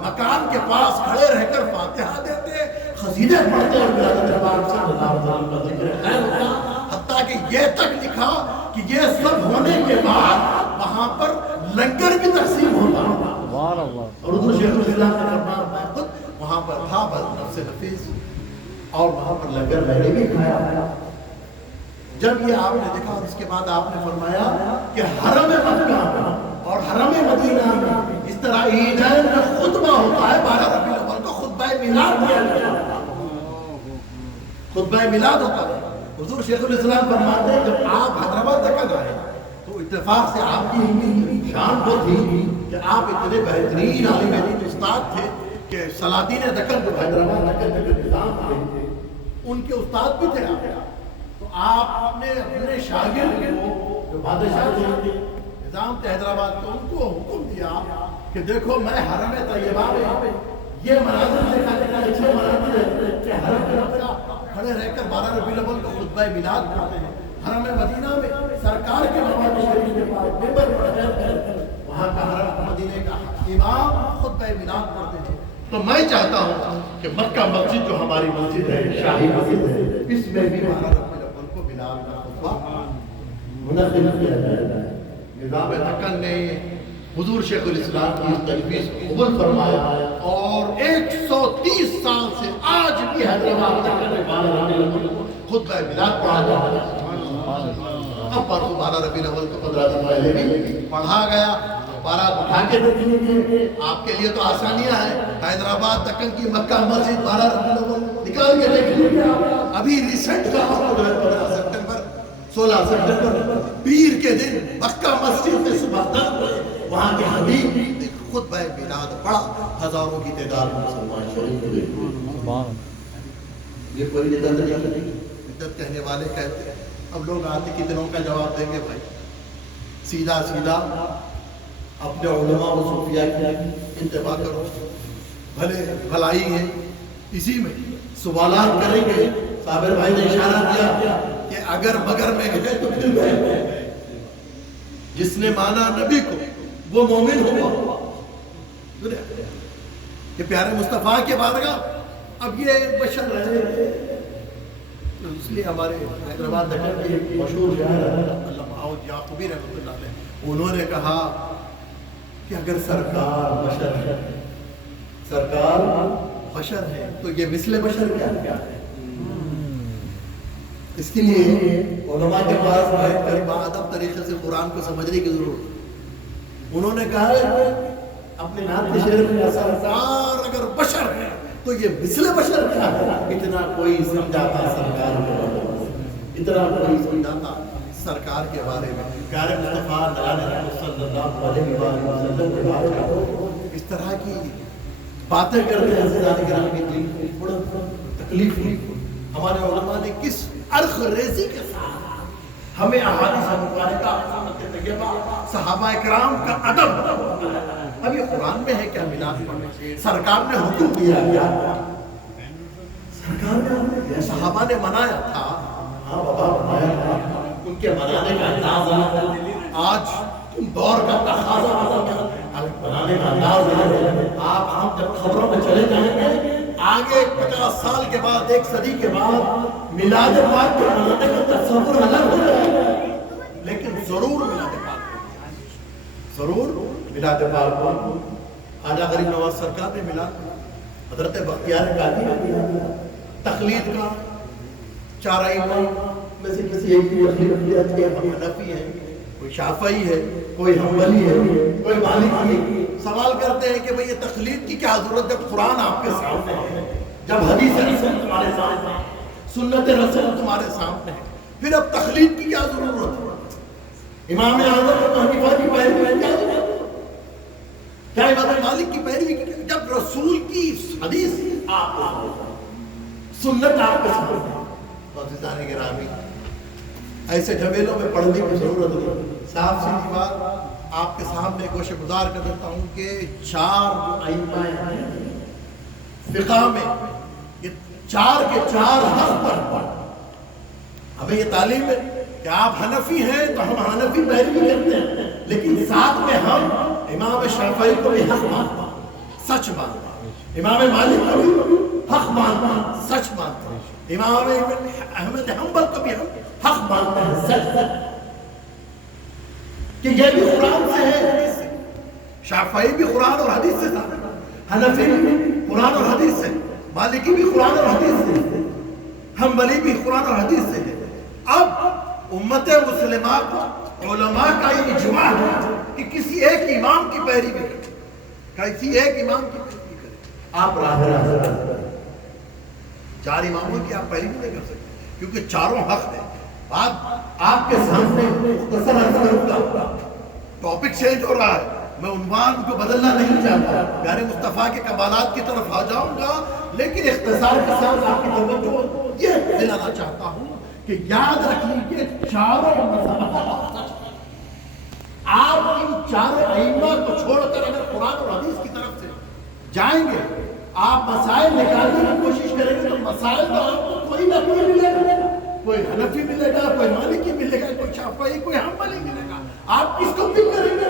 مکان کے پاس کھڑے رہ کر فاتحہ دیتے، قصیدے پڑھتے اور میلاد پاک صلی اللہ علیہ وسلم کا ذکر خیر ہوتا، حتیٰ کہ یہ تک لکھا کہ یہ سب ہونے کے بعد وہاں پر لنگر بھی تقسیم ہوتا اور حضور شیخ الاسلام نے فرمایا میں خود وہاں پر تھا نفس نفیس، اور وہاں پر لنگر میں نے بھی کھایا۔ جب یہ آپ نے دیکھا اور اس کے بعد آپ نے فرمایا کہ حرم مکہ اور حرم مدینہ میں اس طرح عیدین میں خطبہ ہوتا ہے، 12 ربیع الاول کو خطبہ میلاد کیا جاتا ہے، خطبہ میلاد ہوتا ہے۔ حضور شیخ الاسلام فرماتے ہیں جب آپ حیدرآباد تک آئے تو اتفاق سے آپ کی شان وہ تھی کہ آپ اتنے بہترین عالم دین استاد تھے کہ سلاطین دکن جو حیدرآباد دکن کے نظام تھے ان کے استاد بھی تھے آپ، تو آپ نے اپنے شاگرد کو جو بادشاہ تھے نظام تھے حیدرآباد کو، ان کو حکم دیا کہ دیکھو میں حرم طیبہ میں یہ مناظر دیکھا اچھے مناظر کہ حرم کے کھڑے رہ کر 12 ربیع الاول کو خطبہ میلاد پڑھتے ہیں. حرم مدینہ میں سرکار کے نواز شریف کے پاس ممبر پر وہاں کا حرم مدینہ کا امام خطبہ میلاد پڑھتے ہیں. تو میں چاہتا ہوں کہ مکہ مسجد جو ہماری مسجد ہے، شاہی مسجد ہے، اس میں بھی 12 ربیع الاول کو بلال کا خطبہ منعقد کیا جائے. نظام حکم نے حضور شیخ الاسلام کی تجویز کو قبول فرمایا اور 130 سال سے آج بھی حیدرآباد خطبہ میلاد پڑھا جاتا ہے. اب پرسوں 12 ربیع الاول کو 15 دن پہلے بھی پڑھا گیا. بارہ اٹھا کے آپ کے لیے تو آسانیاں ہیں. حیدرآباد دکن کی مکہ مسجد 12 ربیع الاول نکال کے دیکھ لیجیے. ابھی ریسنٹ کا 15 سپٹمبر 16 سپٹمبر پیر کے دن مکہ مسجد میں صبح 10 بجے وہاں کے حبیب خطبہ میلاد پڑھا. ہزاروں کی تعداد میں مسلمان شریک ہوئے. یہ کوئی عدت نہیں. عدت کہنے والے کہتے ہیں. اب لوگ آتے کتنوں کا جواب دیں گے بھائی؟ سیدھا سیدھا اپنے علماء و صوفیاء کی اتباع کرو. بھلے بھلائی ہے اسی میں. سوالات کریں گے. صابر بھائی نے اشارہ کیا کہ اگر مگر میں گئے تو پھر گئے. جس نے مانا نبی کو وہ مومن ہوا. کہ پیارے مصطفیٰ کے بارگاہ اب یہ بشر رہے. اس لیے ہمارے حیدرآباد دکن کے مشہور علامہ عود یعقوبی رحمۃ اللہ علیہ انہوں نے کہا کہ اگر سرکار بشر ہے تو یہ مثل بشر کیا ہے. اس کے لیے علماء کے پاس بیٹھ کر باادب طریقے سے قرآن کو سمجھنے کی ضرورت. انہوں نے کہا اپنے نام کے شعر میں سرکار اگر بشر ہے تو یہ مثل بشر کیا ہے. اتنا کوئی سمجھاتا سرکار کے بارے میں, اتنا کوئی سمجھاتا سرکار کے بارے میں. پیارے مصطفیٰ صلی اللہ علیہ وسلم کے بارے میں اس طرح کی باتیں کرتے ہیں حضرات کرام کی دل کو بڑا تکلیف ہوئی. ہمارے علماء نے کس عرق ریزی کے ساتھ ہمیں احادیث مبارکہ سنت طیبہ صحابہ کرام کا ادب. اب یہ قرآن میں ہے کیا میلاد پڑھنے؟ سرکار نے حکم دیا کیا؟ سرکار نے صحابہ نے منایا تھا. ہاں بابا منایا تھا. ان کے منانے کا انداز آج تم دور کا تقاضا بنانے کا انداز ہے. آپ ہم جب خبروں میں چلے جائیں گے آگے 50 سال کے بعد 1 صدی کے بعد میلاد پاک کے منانے کا تصور الگ ہو جائے گا. لیکن ضرور میلاد پاک ضرور میلاد پاک کو خواجہ غریب نواز سرکار نے میلاد حضرت بختیار قادری نے میلاد تقلید کا 4 ائمہ میں سے کسی ایک کی تقلید کیا. ہم حنفی ہیں, کوئی شافعی ہے, کوئی حنبلی ہے, کوئی مالکی ہے. سوال کرتے ہیں کہ بھئی یہ تقلید کی کیا ضرورت جب قرآن آپ کے سامنے ہے, جب حدیث رسول تمہارے سامنے ہے, سنت رسول تمہارے سامنے ہے, پھر اب تقلید کی کیا ضرورت ہے؟ امام اعظم ابو حنیفہ کی پیروی کی کیا ضرورت ہے؟ کیا امام مالک کی پیروی کی, جب رسول کی حدیث آپ کے سامنے, سنت آپ کے سامنے. عزیزان گرامی ایسے جھمیلوں میں پڑھنے کی ضرورت نہیں. صاف سیدھی بات آپ کے سامنے گوشہ گزار کر دیتا ہوں کہ 4 ائمہ ہیں فقہ میں, یہ 4 کے 4 حق پر ہمیں یہ تعلیم ہے کہ آپ حنفی ہیں تو ہم حنفی پیروی کرتے ہیں, لیکن ساتھ میں ہم امام شافعی کو بھی حق مانتے ہیں, سچ مانتے ہیں, امام مالک کو بھی حق مانتے ہیں, سچ مانتے ہیں, امام احمد حنبل کو بھی ہم حق مانتے ہیں, سچ کہ یہ بھی قرآن سے ہے, حدیث سے. شافعی بھی قرآن اور حدیث سے تھا, حنفی بھی قرآن اور حدیث سے, مالکی بھی قرآن اور حدیث سے, حنبلی بھی قرآن اور حدیث سے ہے. اب امت مسلمہ کو علماء کا یہ اجماع ہے کہ کسی ایک امام کی پیروی کرے, کسی ایک امام کی پیروی کرے. آپ راہ راست 4 اماموں کی آپ پیروی نہیں کر سکتے کیونکہ چاروں حق ہیں. بات آپ کے سامنے مختصر عرض کروں گا, ٹاپک چینج ہو رہا ہے, میں عنوان کو بدلنا نہیں چاہتا, پیارے مصطفیٰ کے کمالات کی طرف آ جاؤں گا, لیکن اختصار کے ساتھ آپ کی توجہ یہ دلانا چاہتا ہوں کہ یاد رکھ لیجیے چاروں مذہب آپ ان 4 ائمہ کو چھوڑ کر اگر قرآن اور حدیث کی طرف سے جائیں گے, آپ مسائل نکالنے کی کوشش کریں گے تو مسائل تو آپ کو کوئی نقوی ملے گا, کوئی حنفی ملے گا, کوئی مالکی ملے گا, کوئی شافعی, کوئی حنبلی ملے گا. آپ کس کو پک کریں گے؟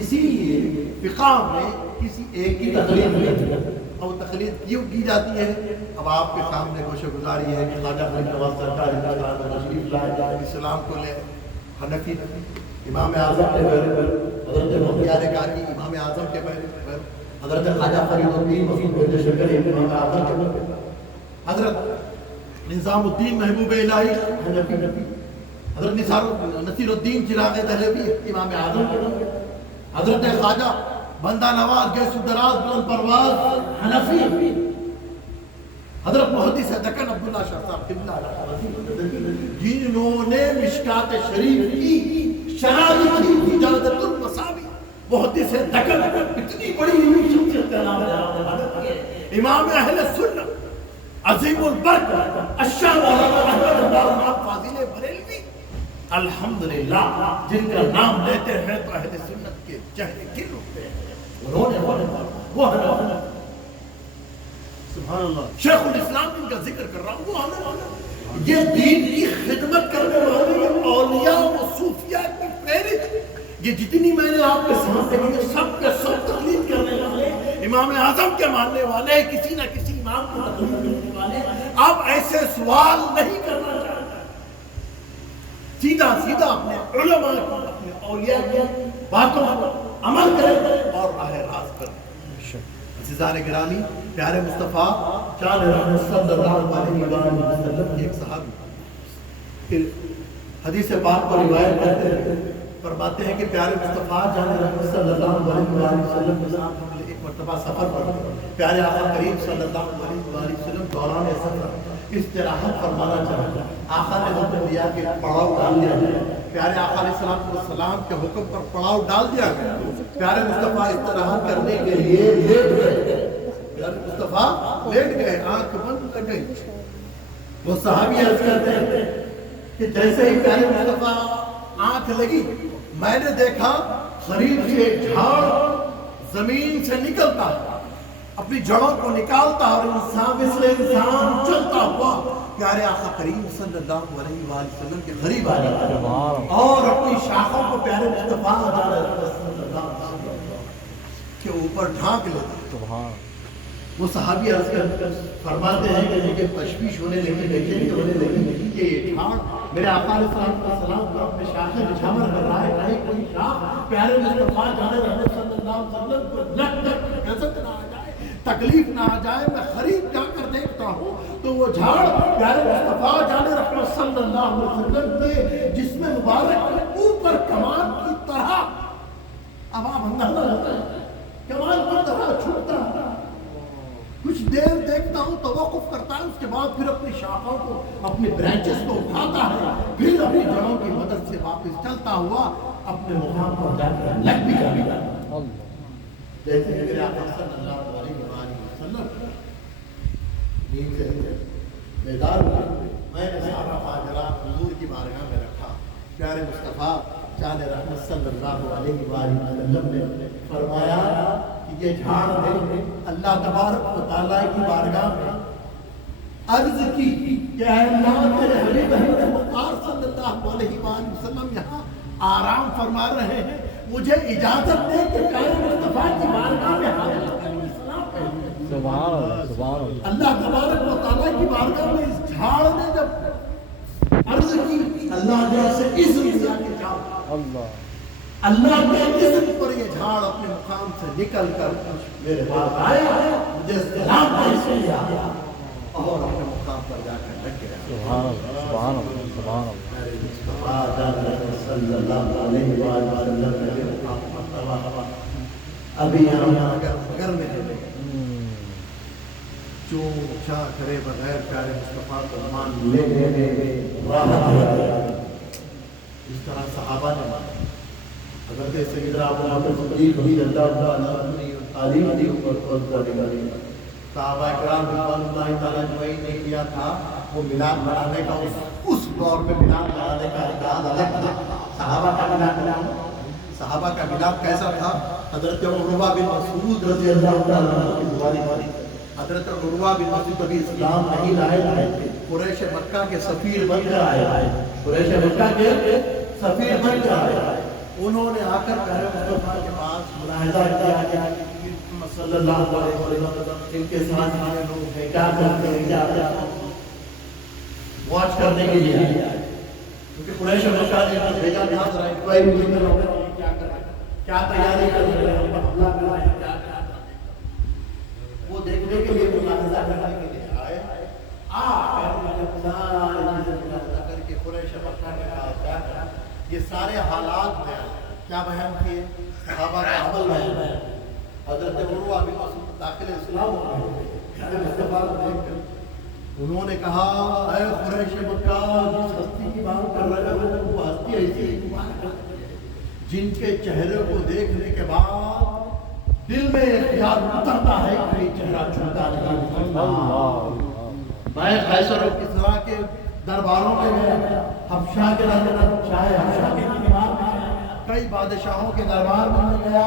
اسی لیے فقہ میں کسی ایک کی تقلید نہیں ہے. اور تقلید کیوں کی جاتی ہے؟ اب آپ کے سامنے گوشہ گزاری ہے کہ خواجہ فرید نواز سرکار ہندوستان میں تشریف لائے, اسلام کو لے. حنفی امام اعظم کے حضرت مختار کاکی امام اعظم کے حضرت خواجہ فرید الدین مسعود بن شکر امام اعظم کے حضرت نظام الدین محبوب الہی حنفی, حضرت نصیر الدین چراغ دہلوی امام اعظم کے, حضرت خواجہ بندہ نواز گیس الدراز بلند پرواز حنفی, حضرت محدث دکن عبداللہ شاہ صاحب قبلہ جنہوں نے مشکات شریف کی شرح کی اجازت المساوی. محدث دکن اتنی بڑی شخصیت کا نام ہے, امام اہل سنت عظیم البرکت الشاہ مولانا احمد اللہ فاضل بریلوی الحمدللہ, جن کا نام لیتے ہیں تو اہل سنت کے چہرے کھل اٹھتے ہیں. وہ سبحان اللہ. شیخ الاسلام ان کا ذکر کر رہا ہوں. وہ یہ دین کی خدمت کرنے والے اولیاء و صوفیاء کی فہرست, یہ جتنی میں نے آپ کے سامنے کی سب کے سب تقلید کرنے والے, امام اعظم کے ماننے والے, کسی نہ کسی امام کو تقلید کرنے والے. آپ ایسے سوال نہیں کرنا چاہتے, سیدھا سیدھا اپنے علماء کو, اپنے اولیاء کی باتوں پر عمل کریں اور راہ راست کریں. عزیزان گرامی, پیارے مصطفیٰ جان رحمت صلی اللہ علیہ وسلم کے ایک صحابی حدیث پاک کو روایت کرتے ہیں, فرماتے ہیں کہ پیارے مصطفیٰ جان رحمت صلی اللہ علیہ وسلم کے ساتھ ہم ایک مرتبہ سفر پر پیارے آقا کریم صلی اللہ علیہ وسلم دوران سفر استراحت فرمانا چاہا. آقا نے حکم دیا کہ پڑاؤ ڈال دیا جائے. پیارے آقا علیہ السلام کے حکم پر پڑاؤ ڈال دیا گیا. پیارے مصطفیٰ استراحت کرنے کے لیے لیٹ گئے. پیارے مصطفیٰ لیٹ گئے, آنکھ بند کر گئی. وہ صحابی عرض کرتے ہیں کہ جیسے ہی پیارے مصطفیٰ آنکھ لگی, میں نے دیکھا قریب سے جھاڑ زمین سے نکلتا, اپنی جڑوں کو نکالتا اور انسان مثل انسان چلتا ہوا پیارے آقا کریم صلی اللہ علیہ وسلم کے قریب آ جاتا اور اپنی شاخوں کو پیارے مصطفیٰ کے اوپر ڈھانک لیتا. وہ صحابی عرض کر فرماتے ہیں کہ مجھے تشویش ہونے لگی, بےچینی ہونے لگی کہ یہ جھاڑ میرے آقا علیہ السلام پر اپنے شاخیں بچھاور کر رہا ہے, کہیں کوئی شاخ پیارے مصطفیٰ جان رحمت صلی اللہ علیہ وسلم کو لگ کر عزت نہ آ جائے, تکلیف نہ آ جائے. میں قریب جا کر دیکھتا ہوں تو وہ جھاڑ پیارے مصطفیٰ جان رحمت صلی اللہ علیہ وسلم کے جسم مبارک کے اوپر کمان کی طرح, اب آپ اندازہ ہوتا ہے کمان کی طرح چھوٹتا ہے. کچھ دیر دیکھتا ہوں, توقف کرتا ہے, اس کے بعد پھر اپنی شاخوں کو, اپنے برانچز کو اٹھاتا ہے, پھر اپنی جڑوں کی مدد سے واپس چلتا ہوا اپنے مقام پر جا کر لگ بھی جاتا ہے. جیسے کہ میرے آقا صلی اللہ علیہ وسلم نیند سے بیدار ہوئے, میں نے سارا ماجرا حضور کی بارگاہ میں رکھا. پیارے مصطفیٰ جان رحمت صلی اللہ علیہ وسلم نے فرمایا کہ یہ جھاڑ نے اللہ تبارک و تعالیٰ کی بارگاہ میں عرض کی کہ اے اللہ تیرے حبیب مختار صلی اللہ علیہ وسلم یہاں آرام فرما رہے ہیں, مجھے اجازت دے کہ پیارے مصطفیٰ کی بارگاہ میں حاضر اللہ تبارک و تعالیٰ کی بارگاہ میں اس جھاڑ نے جب عرض کی, اللہ نے اسے اذن دیا کہ جاؤ. اللہ کے اذن پر یہ جھاڑ اپنے مقام سے نکل کر میرے پاس آیا, مجھے سلام پیش کیا اور اپنے مقام پر جا کر لگ گیا. سبحان اللہ, سبحان اللہ. ابھی یہاں اگر میں جو چاہ کرے بغیر پیارے مصطفیٰ کو مان لینے اس طرح صحابہ نے مانا. حضرت سیدنا ابو بکر صدیق رضی اللہ تعالیٰ عنہ صحابہ کرام رضوان اللہ تعالیٰ اجمعین نے کیا تھا, وہ میلاد منانے کا اس دور میں میلاد منانے کا انداز الگ تھا. صحابہ کا میلاد کیسا تھا؟ حضرت عروہ بن مسعود رضی اللہ تعالیٰ عنہ کی زبانی حضرت عروہ بن مسعود ابھی اسلام نہیں لائے تھے، قریش مکہ کے سفیر بن کر آئے، قریش مکہ کے سفیر بن کر آئے۔ انہوں نے آ کر پیارے مصطفیٰ کے پاس ملاحظہ کیا کہ صلی اللہ علیہ وسلم ان کے ساتھ ہمارے لوگ ہیں، کیا کرتے ہیں، کیا واچ کرنے کے لیے آئے، کیونکہ قریش مکہ نے بھیجا کہ ذرا انکوائری کرو کیا کر رہے ہیں، کیا تیاری کر رہے ہیں، ہم حملہ کر رہے ہیں، کیا وہ دیکھنے کے لیے ملاحظہ کرنے کے لیے آئے۔ کر کے قریش مکہ نے کہا یہ سارے حالات میں کیا بیان کیے، صحابہ کا عمل بیان، حضرت عروہ بن مسعود داخل اسلام ہو گئے، مصطفیٰ کو دیکھ کر انہوں نے کہا اے قریش مکہ، جس ہستی کی بات کر رہے ہو وہ ہستی ایسی ہے جن کے چہرے کو دیکھنے کے بعد دل میں خیال اترتا ہے کہ چہرہ چھوٹا نہیں۔ میں قیصر و کسریٰ کے درباروں میں گیا، حبشہ کے دربار میں کئی بادشاہوں کے دربار میں گیا،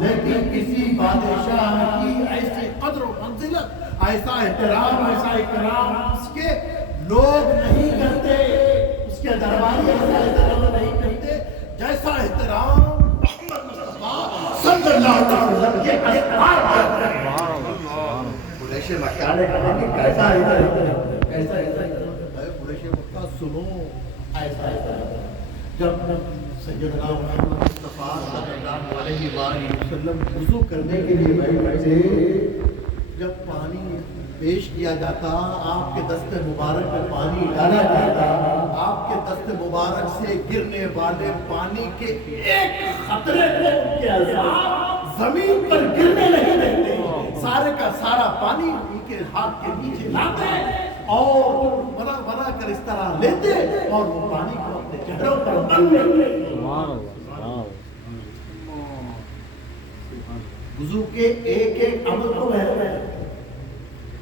لیکن کسی بادشاہ کی ایسی قدر و منزلت، ایسا احترام، ایسا اکرام اس کے لوگ نہیں کرتے، اس کے درباری ایسا احترام نہیں کرتے جیسا احترام محمد مصطفیٰ صلی اللہ علیہ وسلم کے اسرار کرتے ہیں۔ قریش مکہ نے کہا کہ کیسا احترام، کیسا احترام، اے قریش مکہ سنو، ایسا احترام۔ جب سیدنا محمد مصطفیٰ صلی اللہ علیہ وآلہ وسلم وضو کرنے کے لیے بیٹھے، جب پانی پیش کیا جاتا، آپ کے دست مبارک میں پانی ڈالا جاتا، آپ کے دست مبارک سے گرنے والے پانی کے ایک قطرے کو کے عذاب زمین پر گرنے نہیں دیتے، سارے کا سارا پانی ان کے ہاتھ کے نیچے لاتے اور بنا بنا کر اس طرح لیتے اور وہ پانی کو اپنے چہروں پر بن لیتے۔ وضو کے ایک ایک عمل کو بہتر ہے۔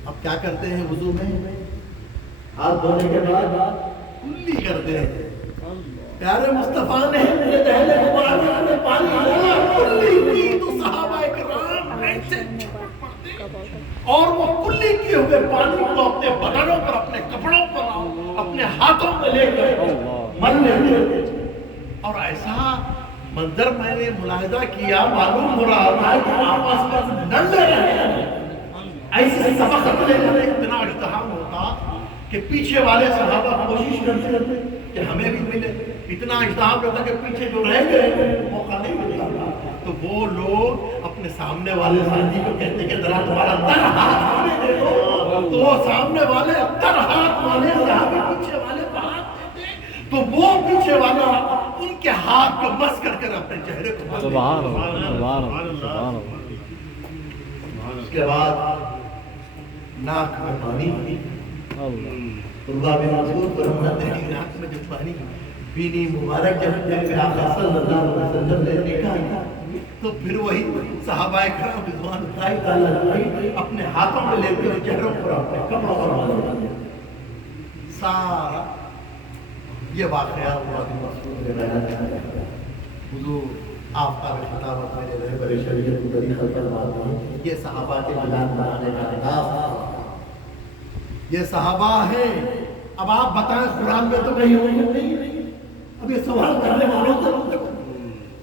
اب کیا کرتے ہیں وضو میں؟ ہاتھ دھونے کے بعد کلی کرتے ہیں۔ پیارے مصطفیٰ نے میرے پہلے مبارک میں پانی ڈالا، کلی کی تو صحابہ کرام ایسے چھپٹ پڑتے اور وہ کلی کیے ہوئے پانی کو اپنے بدنوں پر، اپنے کپڑوں پر، اپنے ہاتھوں میں لے کر من لیتے، اور ایسا منظر میں نے ملاحظہ کیا، معلوم ہو رہا ہے کہ آپس میں لڑ رہے ہیں۔ ایسے سبق اپنے میں اتنا ازدحام ہوتا کہ پیچھے والے صحابہ کوشش کرتے کہ ہمیں بھی ملے، اتنا ازدحام ہوتا کہ پیچھے جو رہ گئے موقع نہیں ملتا، تو وہ لوگ اپنے سامنے والے ساتھی کو کہتے کہ ذرا تمہارا تر ہاتھ مانے دے دو، تو وہ سامنے والے تر ہاتھ مانے، صحابی پیچھے والے کو ہاتھ دیتے، تو وہ پیچھے والا ان کے ہاتھ کو مس کر کر اپنے چہرے کو سبحان اللہ، سبحان اللہ، سبحان اللہ۔ اس کے بعد ناک میں پانی، عروہ بن مسعود فرماتے ہیں کہ ناک میں جو پانی، بینی مبارک جب آقا صلی اللہ علیہ وسلم نے دیکھا تو پھر وہی صحابہ کرام رضوان اللہ تعالیٰ علیہم اپنے ہاتھوں میں لیتے ہوئے چہروں پر، اپنے کپڑوں پر سارا یہ واقعہ عروہ بن مسعود نے بیان کیا۔ حضور آفتاب خطابت میں نے رہبر شریعت کو طریقہ فرماتے ہیں، یہ صحابہ کے ملان بنانے کا انداز، یہ صحابہ ہیں۔ اب آپ بتائیں قرآن میں تو نہیں ہوئی، اب یہ سوال کرنے والوں سے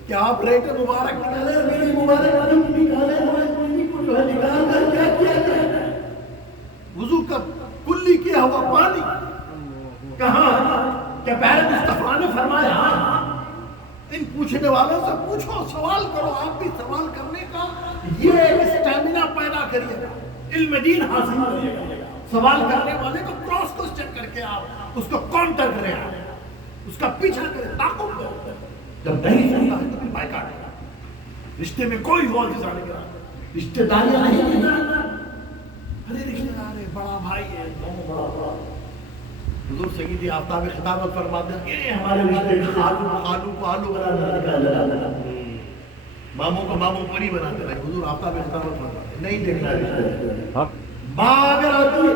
کہ آپ ریٹ مبارک نکالے، میری مبارک نکالے، کو جو ہے نکال کر کیا کیا جائے؟ وضو کا کلی کیا ہوا پانی کہاں؟ کیا پیارے مصطفیٰ نے فرمایا ان پوچھنے والوں سے پوچھو، سوال کرو، آپ بھی سوال کرنے کا یہ اسٹیمنا پیدا کریے، علم دین حاصل کریے، سوال کرنے والے کو کراس کوسچن کر کے آپ اس کو کاؤنٹر کریں، آپ اس کا پیچھا کریں، تعاقب کریں۔ جب نہیں سنتا ہے تو پھر بائیکاٹ، رشتے میں کوئی ہو جزانے کا، رشتے داریاں نہیں جزانا، ارے رشتے دار ہے، بڑا بھائی ہے، حضور سیدی آفتاب خطابت فرماتے ہیں کہ ہمارے رشتے خالو کو آلو بنا دینا، ماموں کو ماموں پری بناتے ہیں۔ حضور آفتاب خطابت فرماتے ہیں نہیں دیکھنا رشتے، ماں اگر آتی ہے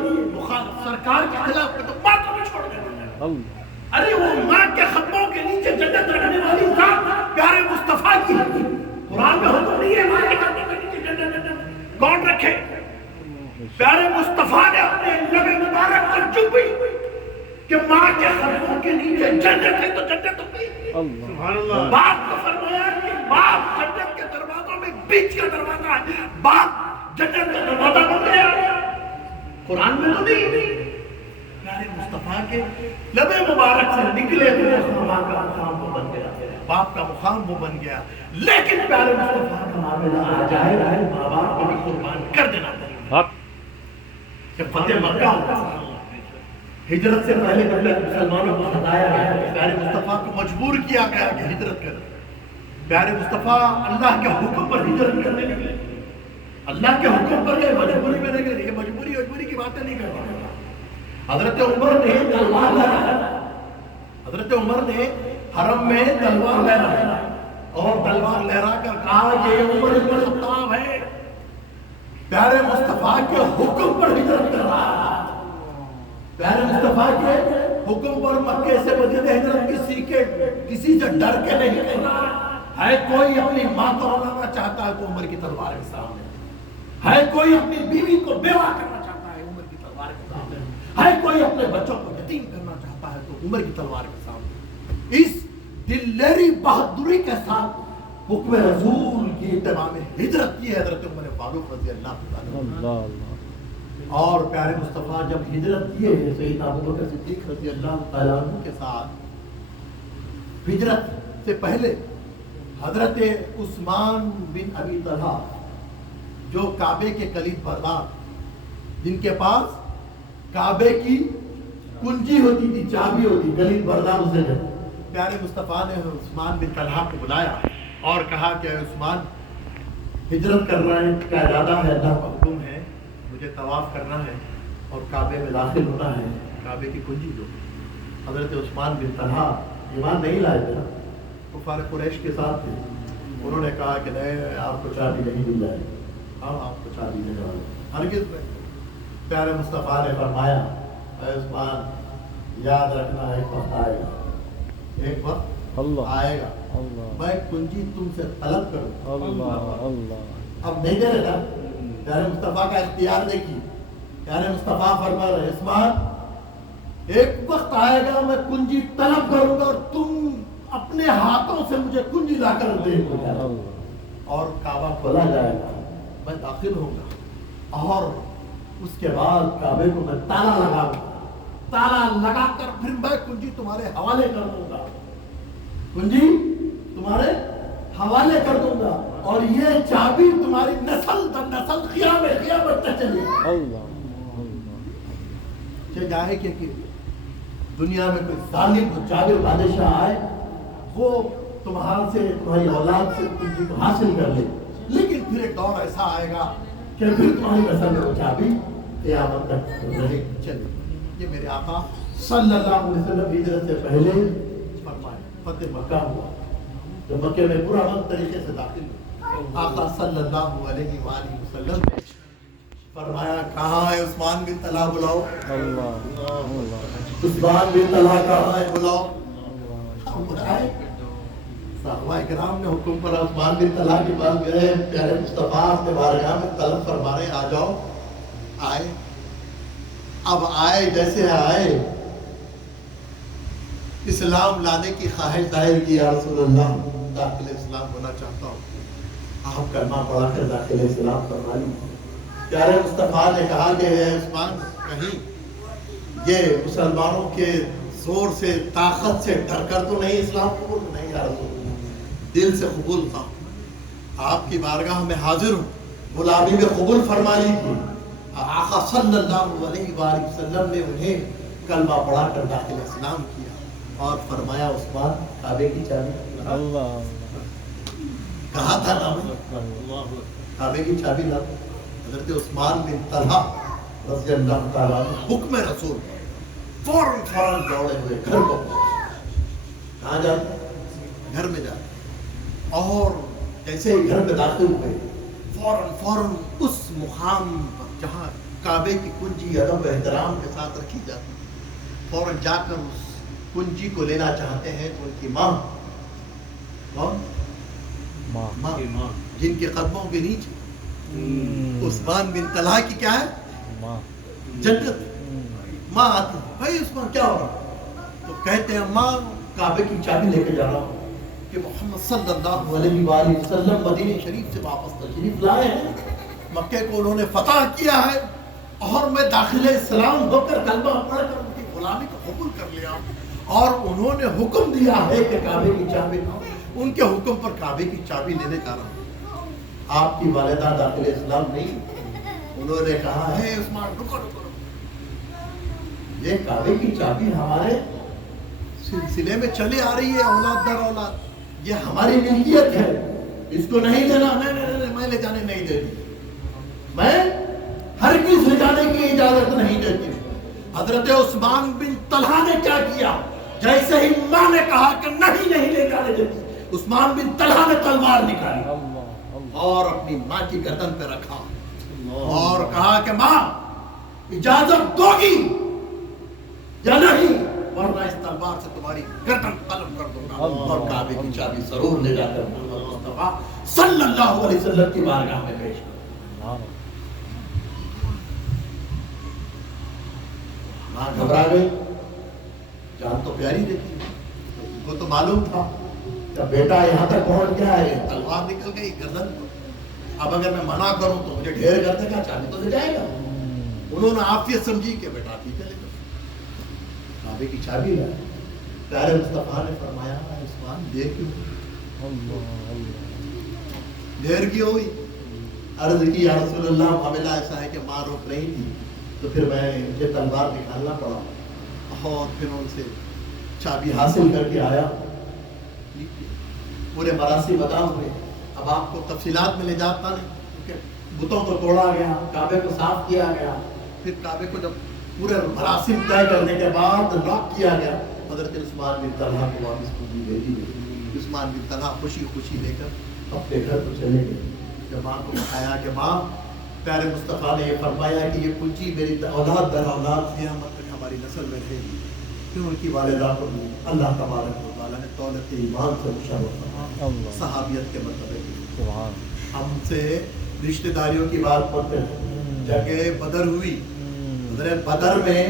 سرکار کے خلاف تو ماں کو بھی چھوڑ دینا، ارے وہ ماں کے خطبوں کے نیچے جنت رکھنے والی ذات پیارے مصطفیٰ کی، قرآن میں حکم نہیں ہے ماں کے خطبوں کے نیچے جنت کون رکھے؟ پیارے مصطفیٰ نے اپنے لب مبارک پر چپی کہ ماں کے قدموں کے نیچے جنت ہے تو جنت ہوگی. سبحان اللہ. باپ کو فرمایا کہ باپ جنت کے دروازوں میں بیچ کا دروازہ ہے. باپ جنت کا دروازہ بن گیا. قرآن میں تو نہیں. پیارے مصطفیٰ کے لب مبارک سے نکلے ہوئے ماں کا مقام وہ بن گیا, باپ کا مقام وہ بن گیا. لیکن پیارے مصطفیٰ کا معاملہ آ جائے ماں باپ کو بھی قربان کر دینا پڑے. کہ فتح مکہ ہجرت سے پہلے مسلمانوں کو ہٹایا گیا, پیارے مصطفیٰ کو مجبور کیا گیا کہ ہجرت کریں. پیارے مصطفیٰ اللہ کے حکم پر ہجرت کرنے لگے. اللہ کے حکم پر گئے, مجبوری میں نہیں گئے. یہ مجبوری کی باتیں نہیں کرتے. حضرت عمر نے تلوار لہرایا. حضرت عمر نے حرم میں تلوار لہرایا اور تلوار لہرا کر کہا کہ یہ عمر بن خطاب ہے, پیارے مصطفیٰ کے حکم پر ہجرت کر رہا ہے. پیارے مصطفیٰ کے حکم پر مکے سے مدینہ ہجرت کسی سے ڈر کے نہیں کر رہا ہے. کوئی اپنی ماں کو رولانا چاہتا ہے تو عمر کی تلوار کے سامنے ہے. کوئی اپنی بیوی کو بیوہ کرنا چاہتا ہے, عمر کی تلوار کے سامنے ہے. کوئی اپنے بچوں کو یتیم کرنا چاہتا ہے تو عمر کی تلوار کے سامنے. اس دلری بہادری کے ساتھ حکم رسول کی اتباع میں ہجرت کی ہے حضرت عمر فاروق رضی اللہ عنہ. اور پیارے مصطفیٰ جب ہجرت کیے سیدنا ابوبکر صدیق رضی اللہ تعالیٰ عنہ کے ساتھ, ہجرت سے پہلے حضرت عثمان بن ابی طلحہ جو کعبے کے کلید بردار, جن کے پاس کعبے کی کنجی ہوتی تھی, چابی ہوتی, کلید بردار اسے ہے. پیارے مصطفیٰ نے عثمان بن طلحہ کو بلایا اور کہا کہ عثمان ہجرت کر رہے ہیں, کیا ارادہ ہے؟ اللہ کا حکم ہے, مجھے طواف کرنا ہے اور کعبے میں داخل ہونا ہے, کعبے کی کنجی دو. حضرت عثمان بن طلحہ ایمان نہیں لائے تھے, کفار قریش کے ساتھ تھے. انہوں نے کہا کہ نہیں, آپ کو چابی نہیں دی جائے گی, ہم آپ کو چابی دینے والے ہرگز نہیں. پیارے مصطفیٰ نے فرمایا اے عثمان یاد رکھنا ایک وقت آئے گا, ایک وقت آئے گا میں کنجی تم سے طلب کروں. اب نہیں دے رہا. پیارے مصطفیٰ کا اختیار دیکھیے. پیارے مصطفیٰ فرما رہے عثمان ایک وقت آئے گا میں کنجی طلب کروں گا اور تم اپنے ہاتھوں سے مجھے کنجی لا کر دے گا اور کعبہ کھولا جائے گا, میں داخل ہوں گا اور اس کے بعد کعبے کو میں تالا لگاؤں گا. تالا لگا کر پھر میں کنجی تمہارے حوالے کر دوں گا, کنجی تمہارے حوالے کر دوں گا اور یہ چابی تمہاری نسل در نسل قیامت تک چلے گی. جائے کہ دنیا میں کوئی ظالم و جابر بادشاہ آئے, وہ تمہاری اولاد سے کنجی کو حاصل کر لے, لیکن پھر ایک دور ایسا آئے گا کہ پھر تمہاری نسل میں وہ چابی قیامت تک چلے گی. یہ میرے آقا صلی اللہ علیہ وسلم ہجرت سے پہلے فرمائے. فتح مکہ ہوا, جو مکے میں پورا وقت طریقے سے داخل ہوا. آقا صلی اللہ علیہ وآلہ وسلم نے فرمایا کہاں ہے عثمان بن طلحہ, بلاؤ. عثمان بن طلحہ کہاں ہے, بلاؤ. صحابہ کرام نے حکم پر عثمان بن طلحہ کے پاس گئے. پیارے مصطفیٰ اپنے بارگاہ میں طلب فرما رہے آ جاؤ. آئے. اب آئے جیسے آئے اسلام لانے کی خواہش ظاہر کی, یا رسول اللہ داخل اسلام ہونا چاہتا ہوں. آپ کلمہ پڑھا کر داخل اسلام فرما لی. پیارے مصطفیٰ نے کہا کہ اے عثمان کہیں یہ مسلمانوں کے زور سے طاقت سے ڈر کر تو نہیں اسلام قبول نہیں, یا رسول اللہ دل سے قبول تھا. آپ کی بارگاہ میں حاضر ہوں, غلامی میں قبول فرما لی تھی. آقا صلی اللہ علیہ وآلہ وسلم نے انہیں کلمہ پڑھا کر داخل اسلام کیا اور فرمایا عثمان کعبے کی چابی. کہا تھا نا کعبے کی چابی لا. حضرت عثمان بن طلحہ رضی اللہ تعالیٰ عنہ حکم رسول فوراً دوڑے ہوئے گھر کو پہنچے. کہاں جاتے؟ گھر میں جاتے. اور جیسے ہی گھر میں داخل ہوئے فوراً اس مقام پر جہاں کعبے کی کنجی ادب و احترام کے ساتھ رکھی جاتی, فوراً جا کر اس کنجی کو لینا چاہتے ہیں تو ان کی ماں جن کے قدموں کے نیچے عثمان بن طلحہ کی کیا ہے جنت ماں آتی ہے، بھائی عثمان کیا ہو رہا؟ تو کہتے ہیں ماں کعبے کی چابی لے کے جا رہا ہوں کہ محمد صلی اللہ علیہ وآلہ وسلم مدینہ شریف سے واپس تشریف لائے ہیں، مکے کو انہوں نے فتح کیا ہے اور میں داخل اسلام ہو کر کلمہ پڑھ کر ان کی غلامی کو قبول کر لیا اور انہوں نے حکم دیا ہے کہ کعبے کی چابی لاؤ، ان کے حکم پر کعبے کی چابی لینے جا رہا ہوں۔ آپ کی والدہ داخل اسلام نہیں، انہوں نے کہا ہے عثمان رکو رکو رکو، یہ کعبے کی چابی ہمارے سلسلے میں چلی آ رہی ہے اولاد در اولاد، یہ ہماری ملکیت ہے، اس کو نہیں دینا، نہیں میں لے جانے نہیں دیتی، میں ہر کس لے جانے کی اجازت نہیں دیتی۔ حضرت عثمان بن طلحہ نے کیا کیا؟ جیسے ہی ماں نے کہا کہ نہیں لے جانے دیتی، عثمان بن طلحہ نے تلوار نکالی اور اپنی ماں کی گردن پہ رکھا اور کہا کہ ماں اجازت دو گی یا نہیں، ورنہ اس تلوار سے تمہاری گردن قلم کر دوں گا، اور کعبے کی چابی ضرور لے جا کر محمد مصطفیٰ صلی اللہ علیہ وسلم کی بارگاہ میں پیش کر۔ ماں گھبرا گئی، جان تو پیاری دیکھی، ان کو تو معلوم تھا کہ بیٹا یہاں تک پہنچ گیا ہے، تلوار نکل گئی گردن پر، اب اگر میں منع کروں تو مجھے ڈھیر کر دے گا، چابی تو لے جائے گا۔ انہوں نے عافیت سمجھی کہ بیٹا ٹھیک ہے، لے کعبے کی چابی لائے۔ پیارے مصطفیٰ نے فرمایا عثمان دیر کیوں ہوئی؟ عرض کی یا رسول اللہ معاملہ ایسا ہے کہ ماں روک رہی تھی تو پھر مجھے تلوار نکالنا پڑا اور پھر ان سے چابی حاصل کر کے آیا۔ پورے مراسم ادا ہوئے، اب آپ کو تفصیلات میں لے جاتا نہیں کیونکہ بتوں کو توڑا گیا، کعبے کو صاف کیا گیا، پھر کعبے کو جب پورے مراسم طے کرنے کے بعد لاک کیا گیا، حضرت عثمان بن طلحہ کو واپس کنجی دے دی گئی۔ عثمان بن طلحہ خوشی لے کر اپنے گھر کو چلے گئے۔ جب ماں کو بتایا کہ ماں پیارے مصطفیٰ نے یہ فرمایا کہ یہ کنجی میری اولاد در اولاد قیامت تک ہماری نسل میں رہے گی، پھر ان کی والدہ کو اللہ تبارک و تعالیٰ نے دولت ایمان سے مشرف فرمایا، صحابیت کے مرتبے کی۔ ہم سے رشتہ داریوں کی بات کرتے ہیں، جگہ بدر ہوئی، حضرت بدر میں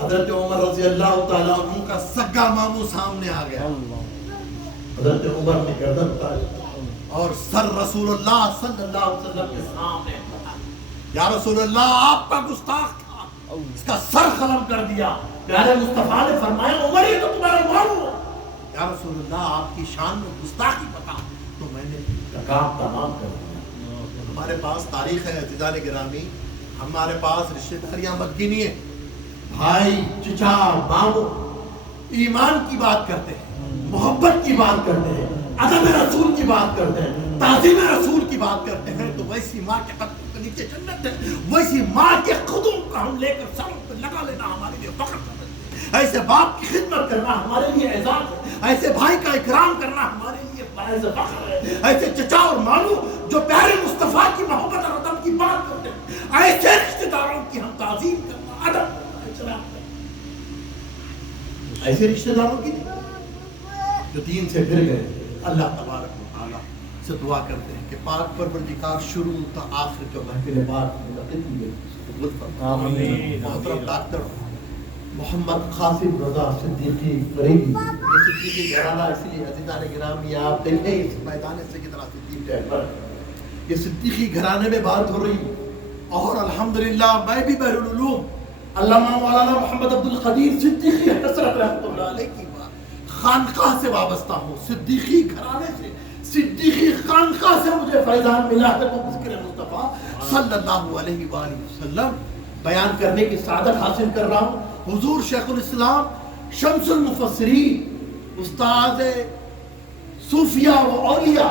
حضرت عمر رضی اللہ تعالیٰ عنہ کا سگا ماموں سامنے آ گیا، حضرت عمر نے گردن اتاری اور سر رسول اللہ صلی اللہ علیہ وسلم کے سامنے رکھا، یا رسول اللہ آپ کا گستاخ تھا، اس کا سر قلم کر دیا۔ پیارے مصطفیٰ نے فرمایا عمر یہ تو تمہارا ماموں ہے، یا رسول اللہ آپ کی شان میں گستاخی بتا، تو میں نے کام تمام کر دیا۔ ہمارے پاس تاریخ ہے عزیزان گرامی، ہمارے پاس رشتہ داریاں مت گنیے، بھائی چچا ماموں، ایمان کی بات کرتے ہیں، محبت کی بات کرتے ہیں، ادب رسول کی بات کرتے ہیں، تعظیم رسول کی بات کرتے ہیں، تو ویسی ماں کے قدم کے نیچے جنت ہے، ویسی ماں کے قدم کا ہم لے کر سروں پہ لگا لینا ہمارے لیے فخر کا ہے، ایسے باپ کی خدمت کرنا ہمارے لیے اعزاز ہے، ایسے بھائی کا اکرام کرنا ہمارے لیے باعث فخر ہے، ایسے چچا اور ماموں جو پیارے مصطفیٰ کی محبت اور ادب کی بات کرتے ہیں، ایسے رشتہ داروں کی ہم تعظیم کرنا، ادب کرنا، احترام کرنا، ایسے رشتہ داروں کی جو دین سے پھر گئے۔ اللہ تبارک و تعالیٰ سے دعا کرتے ہیں کہ پاک پروردگار شروع تا آخر جو محفل بات منعقد کی گئی اس کو قبول فرمائے۔ محترم ڈاکٹر محمد قاسم رضا صدیقی فریدی، یہ صدیقی گھرانہ اس لیے عزیزان گرامی آپ دیکھیں اس میدان سے کتنا صدیق ہے، پر یہ صدیقی گھرانے میں بات ہو رہی اور الحمدللہ میں بھی بحر العلوم علامہ مولانا محمد عبد القدیر صدیقی حضرت رحمۃ اللہ علیہ کی خانقاہ سے وابستہ ہوں، صدیقی گھرانے سے، صدیقی خانقاہ سے مجھے فیضان ملا ہے، تو ذکر مصطفیٰ صلی اللہ علیہ وآلہ وسلم بیان کرنے کی سعادت حاصل کر رہا ہوں۔ حضور شیخ الاسلام شمس المفسرین استاد صوفیاء و اولیاء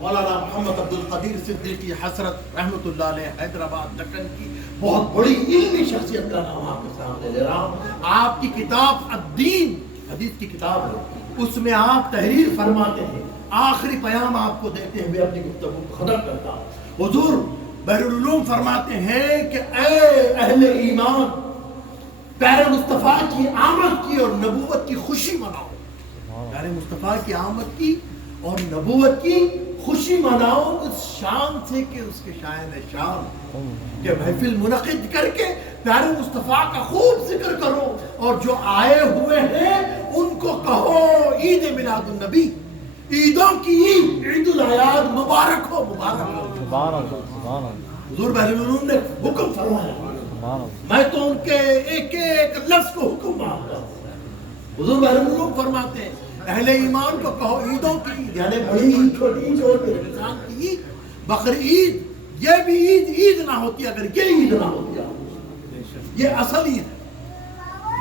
مولانا محمد عبد القدیر صدیقی حضرت رحمۃ اللہ علیہ حیدرآباد دکن کی بہت بڑی علمی شخصیت کا نام آپ کے سامنے لے رہا ہوں۔ آپ کی کتاب الدین حدیث کی کتاب ہے، اس میں آپ تحریر فرماتے ہیں، آخری پیام آپ کو دیتے ہوئے اپنی گفتگو کو ختم کرتا ہوں۔ حضور بحر العلوم فرماتے ہیں کہ اے اہل ایمان، پیارے مصطفیٰ کی آمد کی اور نبوت کی خوشی مناؤ۔ پیارے مصطفیٰ کی آمد کی اور نبوت کی خوشی مناؤ اس شان سے کہ اس کے شاعن شان کہ محفل منعقد کر کے پیارے مصطفیٰ کا خوب ذکر کرو اور جو آئے ہوئے ہیں ان کو کہو عید میلاد النبی، عیدوں کی عید، عید الاعیاد مبارک ہو، مبارک ہو۔ سبحان اللہ سبحان اللہ حضور بحر العلوم نے حکم فرمایا، سبحان اللہ میں تو ان کے ایک ایک لفظ کو حکم مانتا ہوں۔ حضور بحر العلوم فرماتے ہیں اہل ایمان کو کہو عیدوں کی عید، یعنی بڑی عید، چھوٹی عید، چھوٹی رمضان کی عید، بقر عید، یہ بھی عید نہ ہوتی اگر یہ عید نہ ہوتی، یہ اصل عید ہے،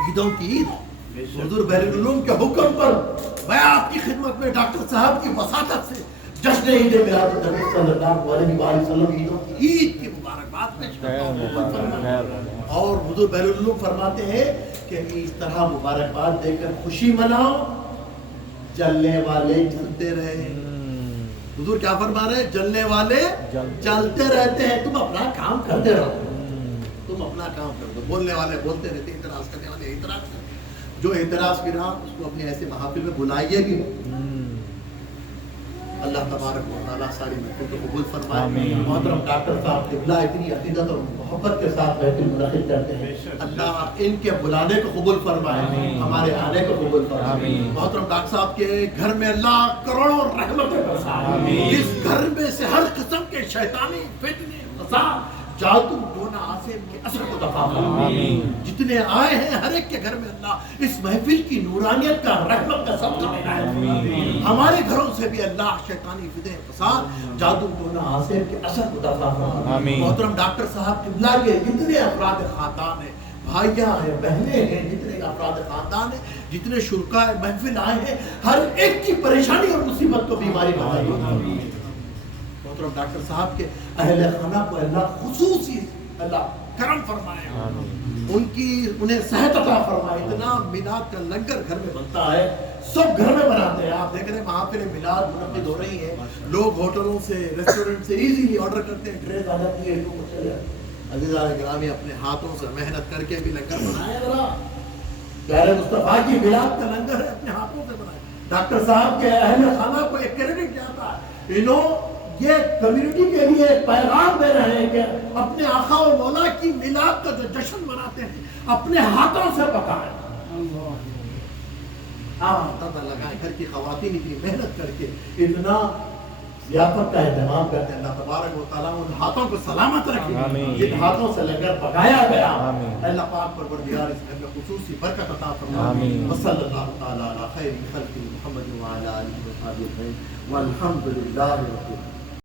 عیدوں کی عید۔ حضور بحر العلوم کے حکم پر میں آپ کی خدمت میں ڈاکٹر صاحب کی وساطت سے جشن عید میلاد النبی صلی اللہ علیہ وآلہ وسلم عیدوں کی عید کی مبارکباد پیش کرتا ہوں۔ اور حضور بحر العلوم فرماتے ہیں کہ اس طرح مبارکباد دے کر خوشی مناؤ، جلنے والے جلتے رہے۔ حضور کیا فرما رہے ہیں؟ جلنے والے جلتے رہتے ہیں، تم اپنا کام کرتے رہو، تم اپنا کام کر دو۔ بولنے والے بولتے رہتے، اعتراض کرنے والے اعتراض کرتے، جو اعتراض کی رہا اس کو اپنے ایسے محافل میں بلائیے بھی۔ اللہ تبارک و تعالیٰ ساری محفل کو قبول فرمائے۔ محترم ڈاکٹر صاحب قبلہ اتنی عقیدت اور محبت کے ساتھ محفل منعقد کرتے ہیں، اللہ ان کے بلانے کو قبول فرمائے، ہمارے آنے کو قبول فرمائے۔ محترم ڈاکٹر صاحب کے گھر میں اللہ کروڑوں رحمتیں برسائے، اس گھر میں سے ہر قسم کے شیطانی فتنے، فساد، جادو، ٹونا، آسیب کے اثر کو دفع فرمائے۔ جتنے آئے ہیں ہر ایک کے گھر میں اللہ اس محفل کی نورانیت کا، رحمت کا صدقہ عنایت فرمائے۔ ہمارے گھروں سے بھی اللہ شیطانی فتنے، فساد، جادو، ٹونا، آسیب کے اثر کو دفع فرمائے۔ محترم ڈاکٹر صاحب قبلہ کے جتنے افراد خاندان ہیں، بھائیاں ہیں، بہنیں ہیں، جتنے افراد خاندان ہیں، جتنے شرکاء محفل آئے ہیں، ہر ایک کی پریشانی اور مصیبت کو، بیماری کو محترم ڈاکٹر صاحب کے اہل خانہ کو اللہ خصوصی اللہ کرم فرمائے، انہیں صحت عطا فرمائے۔ اتنا میلاد کا لنگر گھر میں بنتا ہے، سب گھر میں بناتے ہیں۔ آپ دیکھ رہے ہیں محافل میلاد منعقد ہو رہی ہیں، لوگ ہوٹلوں سے، ریسٹورنٹ سے ایزیلی آرڈر کرتے ہیں، ٹرے آ جاتی ہے، لوگ چلے جاتے ہیں۔ عزیزان گرامی، اپنے ہاتھوں سے محنت کر کے بھی لنگر بنائے، ذرا پیارے مصطفیٰ کی میلاد کا لنگر ہے، اپنے ہاتھوں سے بنائے۔ ڈاکٹر صاحب کے اہل خانہ کو ایک کریڈٹ جاتا ہے، انہوں یہ کمیونٹی کے لیے ایک پیغام دے رہے ہیں کہ اپنے آقا و مولا کی میلاد کا جو جشن مناتے ہیں اپنے ہاتھوں سے پکائیں۔ تازہ لگائیں، گھر کی خواتین اتنی محنت کر کے اتنا ضیافت کا اہتمام کرتے ہیں، اللہ تبارک و تعالیٰ ان ہاتھوں کو سلامت رکھے جن ہاتھوں سے لنگر پکایا گیا۔ اللہ پاک پروردگار اس گھر میں خصوصی برکت عطا فرمائے۔ وصلی اللہ تعالیٰ علی خیر خلق محمد وعلی آلہ وصحبہ اجمعین، والحمد للہ رب العالمین۔